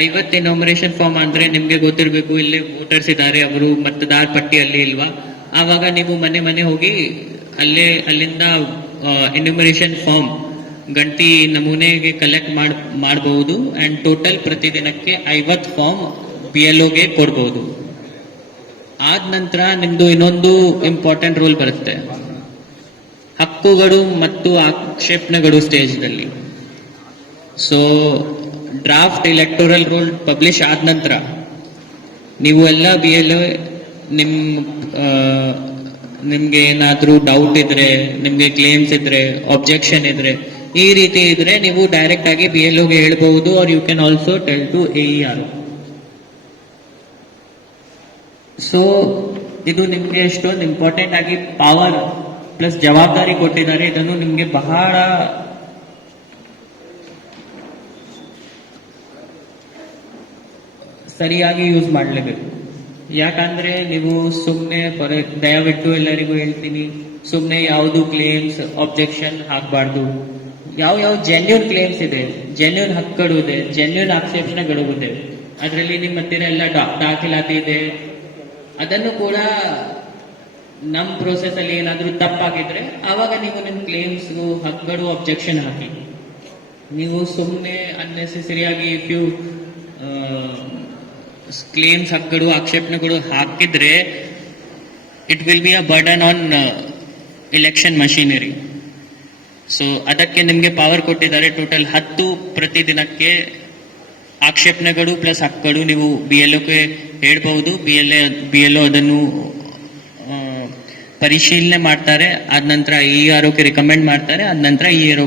50 ಎನ್ಯುಮರೇಷನ್ ಫಾರ್ಮ್ ಅಂದ್ರೆ ನಿಮ್ಗೆ ಗೊತ್ತಿರಬೇಕು ಇಲ್ಲಿ ವೋಟರ್ಸ್ ಇದ್ದಾರೆ, ಅವರು ಮತದಾರ ಪಟ್ಟಿಯಲ್ಲಿ ಇಲ್ವಾ. ಆವಾಗ ನೀವು ಮನೆ ಹೋಗಿ ಅಲ್ಲಿಂದ ಎನ್ಯುಮರೇಷನ್ ಫಾರ್ಮ್ ಗಂಟಿ ನಮೂನೆಗೆ ಕಲೆಕ್ಟ್ ಮಾಡಬಹುದು. ಅಂಡ್ ಟೋಟಲ್ ಪ್ರತಿದಿನಕ್ಕೆ 50 ಫಾರ್ಮ್ BLOಗೆ ಕೊಡಬಹುದು. ಆದ ನಂತರ ನಿಮ್ದು ಇನ್ನೊಂದು ಇಂಪಾರ್ಟೆಂಟ್ ರೋಲ್ ಬರುತ್ತೆ, ಹಕ್ಕುಗಳು ಮತ್ತು ಆಕ್ಷೇಪಣೆಗಳು ಸ್ಟೇಜ್ನಲ್ಲಿ. So draft electoral roll publish ಆದ ನಂತರ ನೀವು ಎಲ್ಲ BLO ನಿಮ್ಗೆ ಏನಾದ್ರೂ ಡೌಟ್ ಇದ್ರೆ, ನಿಮ್ಗೆ ಕ್ಲೇಮ್ಸ್ ಇದ್ರೆ, ಆಬ್ಜೆಕ್ಷನ್ ಇದ್ರೆ, ಈ ರೀತಿ ಇದ್ರೆ ನೀವು ಡೈರೆಕ್ಟ್ ಆಗಿ BLOಗೆ ಹೇಳ್ಬಹುದು. Or you can also tell to AER. So ಇದು ನಿಮ್ಗೆ ಎಷ್ಟೊಂದು ಇಂಪಾರ್ಟೆಂಟ್ ಆಗಿ ಪವರ್ ಪ್ಲಸ್ ಜವಾಬ್ದಾರಿ ಕೊಟ್ಟಿದ್ದಾರೆ. ಇದನ್ನು ನಿಮ್ಗೆ ಬಹಳ ಸರಿಯಾಗಿ ಯೂಸ್ ಮಾಡಲೇಬೇಕು. ಯಾಕಂದ್ರೆ ನೀವು ಸುಮ್ಮನೆ ದಯವಿಟ್ಟು ಎಲ್ಲರಿಗೂ ಹೇಳ್ತೀನಿ, ಸುಮ್ಮನೆ ಯಾವುದು ಕ್ಲೇಮ್ಸ್ ಅಬ್ಜೆಕ್ಷನ್ ಹಾಕಬಾರ್ದು. ಯಾವ ಜೆನ್ಯೂನ್ ಕ್ಲೇಮ್ಸ್ ಇದೆ, ಜೆನ್ಯೂನ್ ಹಕ್ಕುಗಳು ಇದೆ, ಜೆನ್ಯೂನ್ ಆಕ್ಷೇಪಣೆಗಳು ಇದೆ, ಅದರಲ್ಲಿ ನಿಮ್ಮ ಹತ್ತಿರ ಎಲ್ಲ ದಾಖಲಾತಿ ಇದೆ, ಅದನ್ನು ಕೂಡ ನಮ್ಮ ಪ್ರೋಸೆಸ್ ಅಲ್ಲಿ ಏನಾದರೂ ತಪ್ಪಾಗಿದ್ರೆ ಆವಾಗ ನೀವು ನಿಮ್ಮ ಕ್ಲೇಮ್ಸ್ ಹಕ್ಕುಗಳು ಅಬ್ಜೆಕ್ಷನ್ ಹಾಕಿ. ನೀವು ಸುಮ್ಮನೆ ಅನ್ನೆಸೆಸರಿಯಾಗಿ ಇಫ್ ಯು ಕ್ಲೇಮ್ಸ್ ಹಕ್ಕುಗಳು ಆಕ್ಷೇಪಣೆಗಳು ಹಾಕಿದ್ರೆ it will be a burden on election machinery. So ಅದಕ್ಕೆ ನಿಮಗೆ ಪವರ್ ಕೊಟ್ಟಿದ್ದಾರೆ, ಟೋಟಲ್ 10 ಪ್ರತಿದಿನಕ್ಕೆ ಆಕ್ಷೇಪಣೆಗಳು ಪ್ಲಸ್ ಹಕ್ಕುಗಳು ನೀವು BLOಕ್ಕೆ ಹೇಳ್ಬಹುದು. BLO ಅದನ್ನು ಪರಿಶೀಲನೆ ಮಾಡ್ತಾರೆ, ಆದ ನಂತರ EROಕ್ಕೆ ರಿಕಮೆಂಡ್ ಮಾಡ್ತಾರೆ, ಆದ ನಂತರ ERO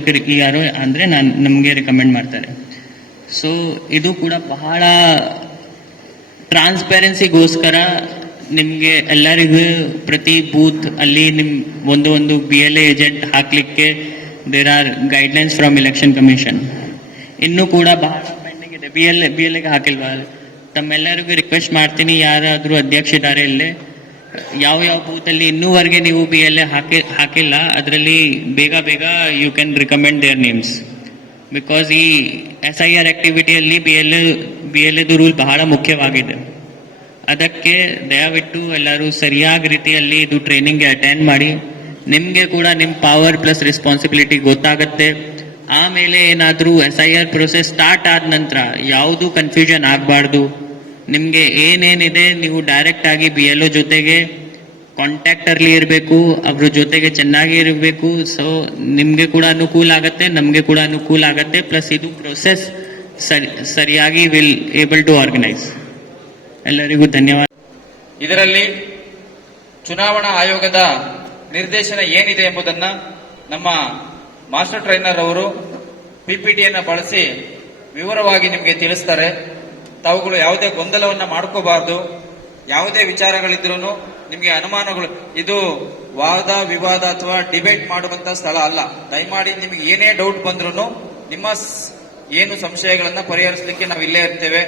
ಅಂದ್ರೆ ನಮಗೆ ರಿಕಮೆಂಡ್ ಮಾಡ್ತಾರೆ. ಸೊ ಇದು ಕೂಡ ಬಹಳ ಟ್ರಾನ್ಸ್ಪರೆನ್ಸಿಗೋಸ್ಕರ ನಿಮಗೆ ಎಲ್ಲರಿಗೂ ಪ್ರತಿ ಬೂತ್ ಅಲ್ಲಿ ಒಂದು BLA ಏಜೆಂಟ್ ಹಾಕ್ಲಿಕ್ಕೆ there are guidelines from election commission. ಇನ್ನೂ ಕೂಡ ಬಹಳ ಪೆಂಡಿಂಗ್ ಇದೆ. BLAಗೆ ಹಾಕಿಲ್ವಾ? ತಮ್ಮೆಲ್ಲರಿಗೂ ರಿಕ್ವೆಸ್ಟ್ ಮಾಡ್ತೀನಿ, ಯಾರಾದರೂ ಅಧ್ಯಕ್ಷ ಇದ್ದಾರೆ ಇಲ್ಲೇ, ಯಾವ ಬೂತ್ ಅಲ್ಲಿ ಇನ್ನೂವರೆಗೆ ನೀವು BLA ಹಾಕಿಲ್ಲ ಅದರಲ್ಲಿ ಬೇಗ you can recommend their names. Because ಈ SIR ಆಕ್ಟಿವಿಟಿಯಲ್ಲಿ BLAದು ರೂಲ್ ಬಹಳ ಮುಖ್ಯವಾಗಿದೆ. ಅದಕ್ಕೆ ದಯವಿಟ್ಟು ಎಲ್ಲರೂ ಸರಿಯಾದ ರೀತಿಯಲ್ಲಿ ಇದು ಟ್ರೈನಿಂಗ್ಗೆ ಅಟೆಂಡ್ ಮಾಡಿ. ನಿಮಗೆ ಕೂಡ ನಿಮ್ಮ ಪವರ್ ಪ್ಲಸ್ ರೆಸ್ಪಾನ್ಸಿಬಿಲಿಟಿ ಗೊತ್ತಾಗುತ್ತೆ. ಆಮೇಲೆ ಏನಾದರೂ SIR ಪ್ರೊಸೆಸ್ ಸ್ಟಾರ್ಟ್ ಆದ ನಂತರ ಯಾವುದು ಕನ್ಫ್ಯೂಷನ್ ಆಗಬಾರ್ದು. ನಿಮಗೆ ಏನೇನಿದೆ ನೀವು ಡೈರೆಕ್ಟ್ ಆಗಿ BLO ಜೊತೆಗೆ ಕಾಂಟ್ಯಾಕ್ಟ್ ಅಲ್ಲಿ ಇರಬೇಕು, ಅವ್ರ ಜೊತೆಗೆ ಚೆನ್ನಾಗಿ ಇರಬೇಕು. ಸೊ ನಿಮಗೆ ಕೂಡ ಅನುಕೂಲ ಆಗತ್ತೆ, ನಮಗೆ ಕೂಡ ಅನುಕೂಲ ಆಗತ್ತೆ. ಪ್ಲಸ್ ಇದು ಪ್ರೊಸೆಸ್ ಸರಿಯಾಗಿ ವಿಲ್ ಏಬಲ್ ಟು ಆರ್ಗನೈಸ್. ಎಲ್ಲರಿಗೂ ಧನ್ಯವಾದ. ಇದರಲ್ಲಿ ಚುನಾವಣಾ ಆಯೋಗದ ನಿರ್ದೇಶನ ಏನಿದೆ ಎಂಬುದನ್ನ ನಮ್ಮ ಮಾಸ್ಟರ್ ಟ್ರೈನರ್ ಅವರು PPTಯನ್ನು ಬಳಸಿ ವಿವರವಾಗಿ ನಿಮಗೆ ತಿಳಿಸ್ತಾರೆ. ತಾವುಗಳು ಯಾವುದೇ ಗೊಂದಲವನ್ನ ಮಾಡ್ಕೋಬಾರ್ದು. ಯಾವುದೇ ವಿಚಾರಗಳಿದ್ರೂ ನಿಮಗೆ ಅನುಮಾನಗಳು, ಇದು ವಾದ ವಿವಾದ ಅಥವಾ ಡಿಬೇಟ್ ಮಾಡುವಂತ ಸ್ಥಳ ಅಲ್ಲ. ದಯಮಾಡಿ ನಿಮಗೆ ಏನೇ ಡೌಟ್ ಬಂದ್ರೂ ನಿಮ್ಮ ಏನು ಸಂಶಯಗಳನ್ನ ಪರಿಹರಿಸಲಿಕ್ಕೆ ನಾವು ಇಲ್ಲೇ ಇರ್ತೇವೆ,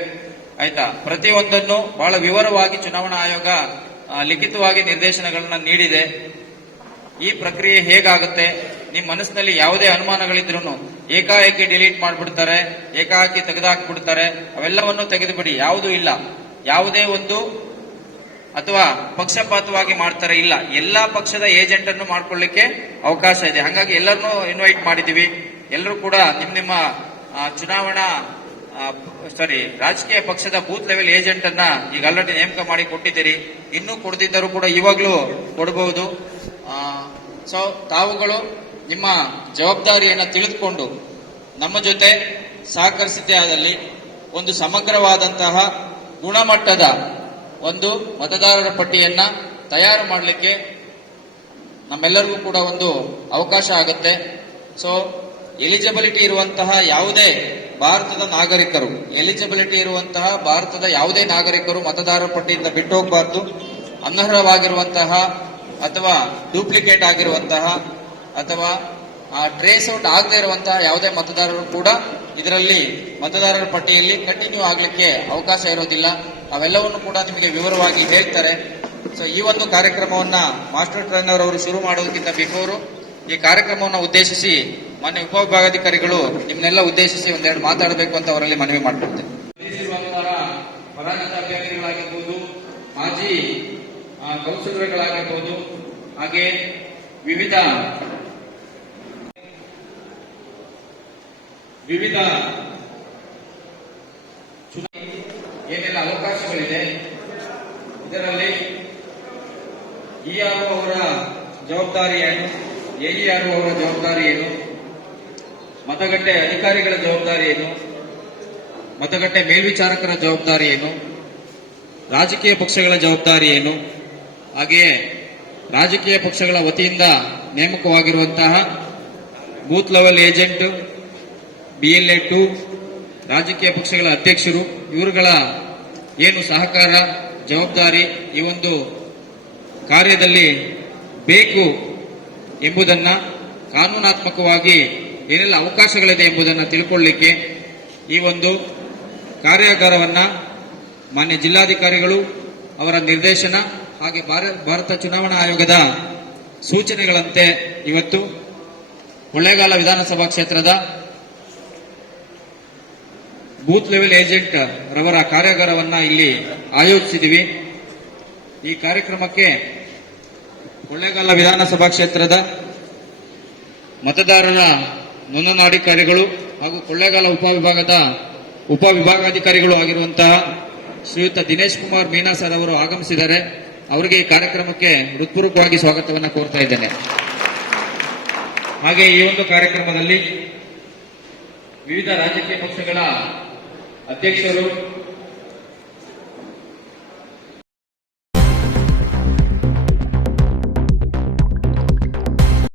ಆಯ್ತಾ. ಪ್ರತಿಯೊಂದನ್ನು ಬಹಳ ವಿವರವಾಗಿ ಚುನಾವಣಾ ಆಯೋಗ ಲಿಖಿತವಾಗಿ ನಿರ್ದೇಶನಗಳನ್ನ ನೀಡಿದೆ. ಈ ಪ್ರಕ್ರಿಯೆ ಹೇಗಾಗುತ್ತೆ, ನಿಮ್ಮ ಮನಸ್ಸಿನಲ್ಲಿ ಯಾವುದೇ ಅನುಮಾನಗಳಿದ್ರು ಏಕಾಏಕಿ ಡಿಲೀಟ್ ಮಾಡಿಬಿಡ್ತಾರೆ, ಏಕಾಏಕಿ ತೆಗೆದುಹಾಕ್ಬಿಡ್ತಾರೆ, ಅವೆಲ್ಲವನ್ನು ತೆಗೆದುಬಿಡಿ. ಯಾವುದೂ ಇಲ್ಲ, ಯಾವುದೇ ಒಂದು ಅಥವಾ ಪಕ್ಷಪಾತವಾಗಿ ಮಾಡ್ತಾರೆ ಇಲ್ಲ, ಎಲ್ಲಾ ಪಕ್ಷದ ಏಜೆಂಟ್ ಅನ್ನು ಮಾಡ್ಕೊಳ್ಳಿಕ್ಕೆ ಅವಕಾಶ ಇದೆ. ಹಾಗಾಗಿ ಎಲ್ಲರನ್ನೂ ಇನ್ವೈಟ್ ಮಾಡಿದೀವಿ. ಎಲ್ಲರೂ ಕೂಡ ನಿಮ್ಮ ಚುನಾವಣಾ ರಾಜಕೀಯ ಪಕ್ಷದ ಬೂತ್ ಲೆವೆಲ್ ಏಜೆಂಟ್ ಅನ್ನ ಈಗ ಆಲ್ರೆಡಿ ನೇಮಕ ಮಾಡಿ ಕೊಟ್ಟಿದ್ದೀರಿ. ಇನ್ನೂ ಕೊಡದಿದ್ದರೂ ಕೂಡ ಇವಾಗಲೂ ಕೊಡಬಹುದು. ಸೊ ತಾವುಗಳು ನಿಮ್ಮ ಜವಾಬ್ದಾರಿಯನ್ನು ತಿಳಿದುಕೊಂಡು ನಮ್ಮ ಜೊತೆ ಸಹಕರಿಸಿದ್ದೇ ಆದಲ್ಲಿ ಒಂದು ಸಮಗ್ರವಾದಂತಹ ಗುಣಮಟ್ಟದ ಒಂದು ಮತದಾರರ ಪಟ್ಟಿಯನ್ನ ತಯಾರು ಮಾಡಲಿಕ್ಕೆ ನಮ್ಮೆಲ್ಲರಿಗೂ ಕೂಡ ಒಂದು ಅವಕಾಶ ಆಗುತ್ತೆ. ಸೊ ಎಲಿಜಿಬಿಲಿಟಿ ಇರುವಂತಹ ಯಾವುದೇ ಭಾರತದ ನಾಗರಿಕರು, ಮತದಾರರ ಪಟ್ಟಿಯಿಂದ ಬಿಟ್ಟು ಹೋಗಬಾರ್ದು. ಅನರ್ಹವಾಗಿರುವಂತಹ ಅಥವಾ ಡೂಪ್ಲಿಕೇಟ್ ಆಗಿರುವಂತಹ ಅಥವಾ ಟ್ರೇಸ್ ಔಟ್ ಆಗದೇ ಇರುವಂತಹ ಯಾವುದೇ ಮತದಾರರು ಕೂಡ ಇದರಲ್ಲಿ ಮತದಾರರ ಪಟ್ಟಿಯಲ್ಲಿ ಕಂಟಿನ್ಯೂ ಆಗಲಿಕ್ಕೆ ಅವಕಾಶ ಇರೋದಿಲ್ಲ. ಅವೆಲ್ಲವನ್ನು ಕೂಡ ನಿಮಗೆ ವಿವರವಾಗಿ ಹೇಳ್ತಾರೆ. ಸೊ ಈ ಒಂದು ಕಾರ್ಯಕ್ರಮವನ್ನ ಮಾಸ್ಟರ್ ಟ್ರೈನರ್ ಅವರು ಶುರು ಮಾಡೋದಕ್ಕಿಂತ ಬಿಫೋರು ಈ ಕಾರ್ಯಕ್ರಮವನ್ನು ಉದ್ದೇಶಿಸಿ ಮಾನ್ಯ ಉಪವಿಭಾಗಾಧಿಕಾರಿಗಳು ನಿಮ್ಮನ್ನೆಲ್ಲ ಉದ್ದೇಶಿಸಿ ಒಂದೆರಡು ಮಾತಾಡಬೇಕು ಅಂತ ಅವರಲ್ಲಿ ಮನವಿ ಮಾಡಿಕೊಡ್ತೇನೆ. ಪರಾಜಿತ ಅಭ್ಯರ್ಥಿಗಳಾಗಿರ್ಬೋದು, ಮಾಜಿ ಕೌನ್ಸಿಲರ್ಗಳಾಗಿರ್ಬೋದು, ಹಾಗೆ ವಿವಿಧ ಏನೆಲ್ಲ ಅವಕಾಶಗಳಿದೆ ಇದರಲ್ಲಿ ERO ಅವರ ಜವಾಬ್ದಾರಿ ಏನು, AERO ಅವರ ಜವಾಬ್ದಾರಿ ಏನು, ಮತಗಟ್ಟೆ ಅಧಿಕಾರಿಗಳ ಜವಾಬ್ದಾರಿ ಏನು, ಮತಗಟ್ಟೆ ಮೇಲ್ವಿಚಾರಕರ ಜವಾಬ್ದಾರಿ ಏನು, ರಾಜಕೀಯ ಪಕ್ಷಗಳ ಜವಾಬ್ದಾರಿ ಏನು, ಹಾಗೆಯೇ ರಾಜಕೀಯ ಪಕ್ಷಗಳ ವತಿಯಿಂದ ನೇಮಕವಾಗಿರುವಂತಹ ಬೂತ್ ಲೆವೆಲ್ ಏಜೆಂಟ್, BLA 2, ರಾಜಕೀಯ ಪಕ್ಷಗಳ ಅಧ್ಯಕ್ಷರು, ಇವರುಗಳ ಏನು ಸಹಕಾರ ಜವಾಬ್ದಾರಿ ಈ ಒಂದು ಕಾರ್ಯದಲ್ಲಿ ಬೇಕು ಎಂಬುದನ್ನ ಕಾನೂನಾತ್ಮಕವಾಗಿ ಏನೆಲ್ಲ ಅವಕಾಶಗಳಿದೆ ಎಂಬುದನ್ನು ತಿಳ್ಕೊಳ್ಳಿಕ್ಕೆ ಈ ಒಂದು ಕಾರ್ಯಾಗಾರವನ್ನ ಮಾನ್ಯ ಜಿಲ್ಲಾಧಿಕಾರಿಗಳು ಅವರ ನಿರ್ದೇಶನ ಹಾಗೆ ಭಾರತ ಚುನಾವಣಾ ಆಯೋಗದ ಸೂಚನೆಗಳಂತೆ ಇವತ್ತು ಕೊಳ್ಳೇಗಾಲ ವಿಧಾನಸಭಾ ಕ್ಷೇತ್ರದ ಬೂತ್ ಲೆವೆಲ್ ಏಜೆಂಟ್ ರವರ ಕಾರ್ಯಾಗಾರವನ್ನ ಇಲ್ಲಿ ಆಯೋಜಿಸಿದ್ದೀವಿ. ಈ ಕಾರ್ಯಕ್ರಮಕ್ಕೆ ಕೊಳ್ಳೇಗಾಲ ವಿಧಾನಸಭಾ ಕ್ಷೇತ್ರದ ಮತದಾರರ ನೋಂದಣಾಧಿಕಾರಿಗಳು ಹಾಗೂ ಕೊಳ್ಳೇಗಾಲ ಉಪವಿಭಾಗಾಧಿಕಾರಿಗಳು ಆಗಿರುವಂತಹ ಶ್ರೀಯುತ ದಿನೇಶ್ ಕುಮಾರ್ ಮೀನಾ ಸರ್ ಅವರು ಆಗಮಿಸಿದ್ದಾರೆ. ಅವರಿಗೆ ಈ ಕಾರ್ಯಕ್ರಮಕ್ಕೆ ಹೃತ್ಪೂರ್ವಕವಾಗಿ ಸ್ವಾಗತವನ್ನು ಕೋರ್ತಾ ಇದ್ದೇನೆ. ಹಾಗೆ ಈ ಒಂದು ಕಾರ್ಯಕ್ರಮದಲ್ಲಿ ವಿವಿಧ ರಾಜಕೀಯ ಪಕ್ಷಗಳ ಅಧ್ಯಕ್ಷರು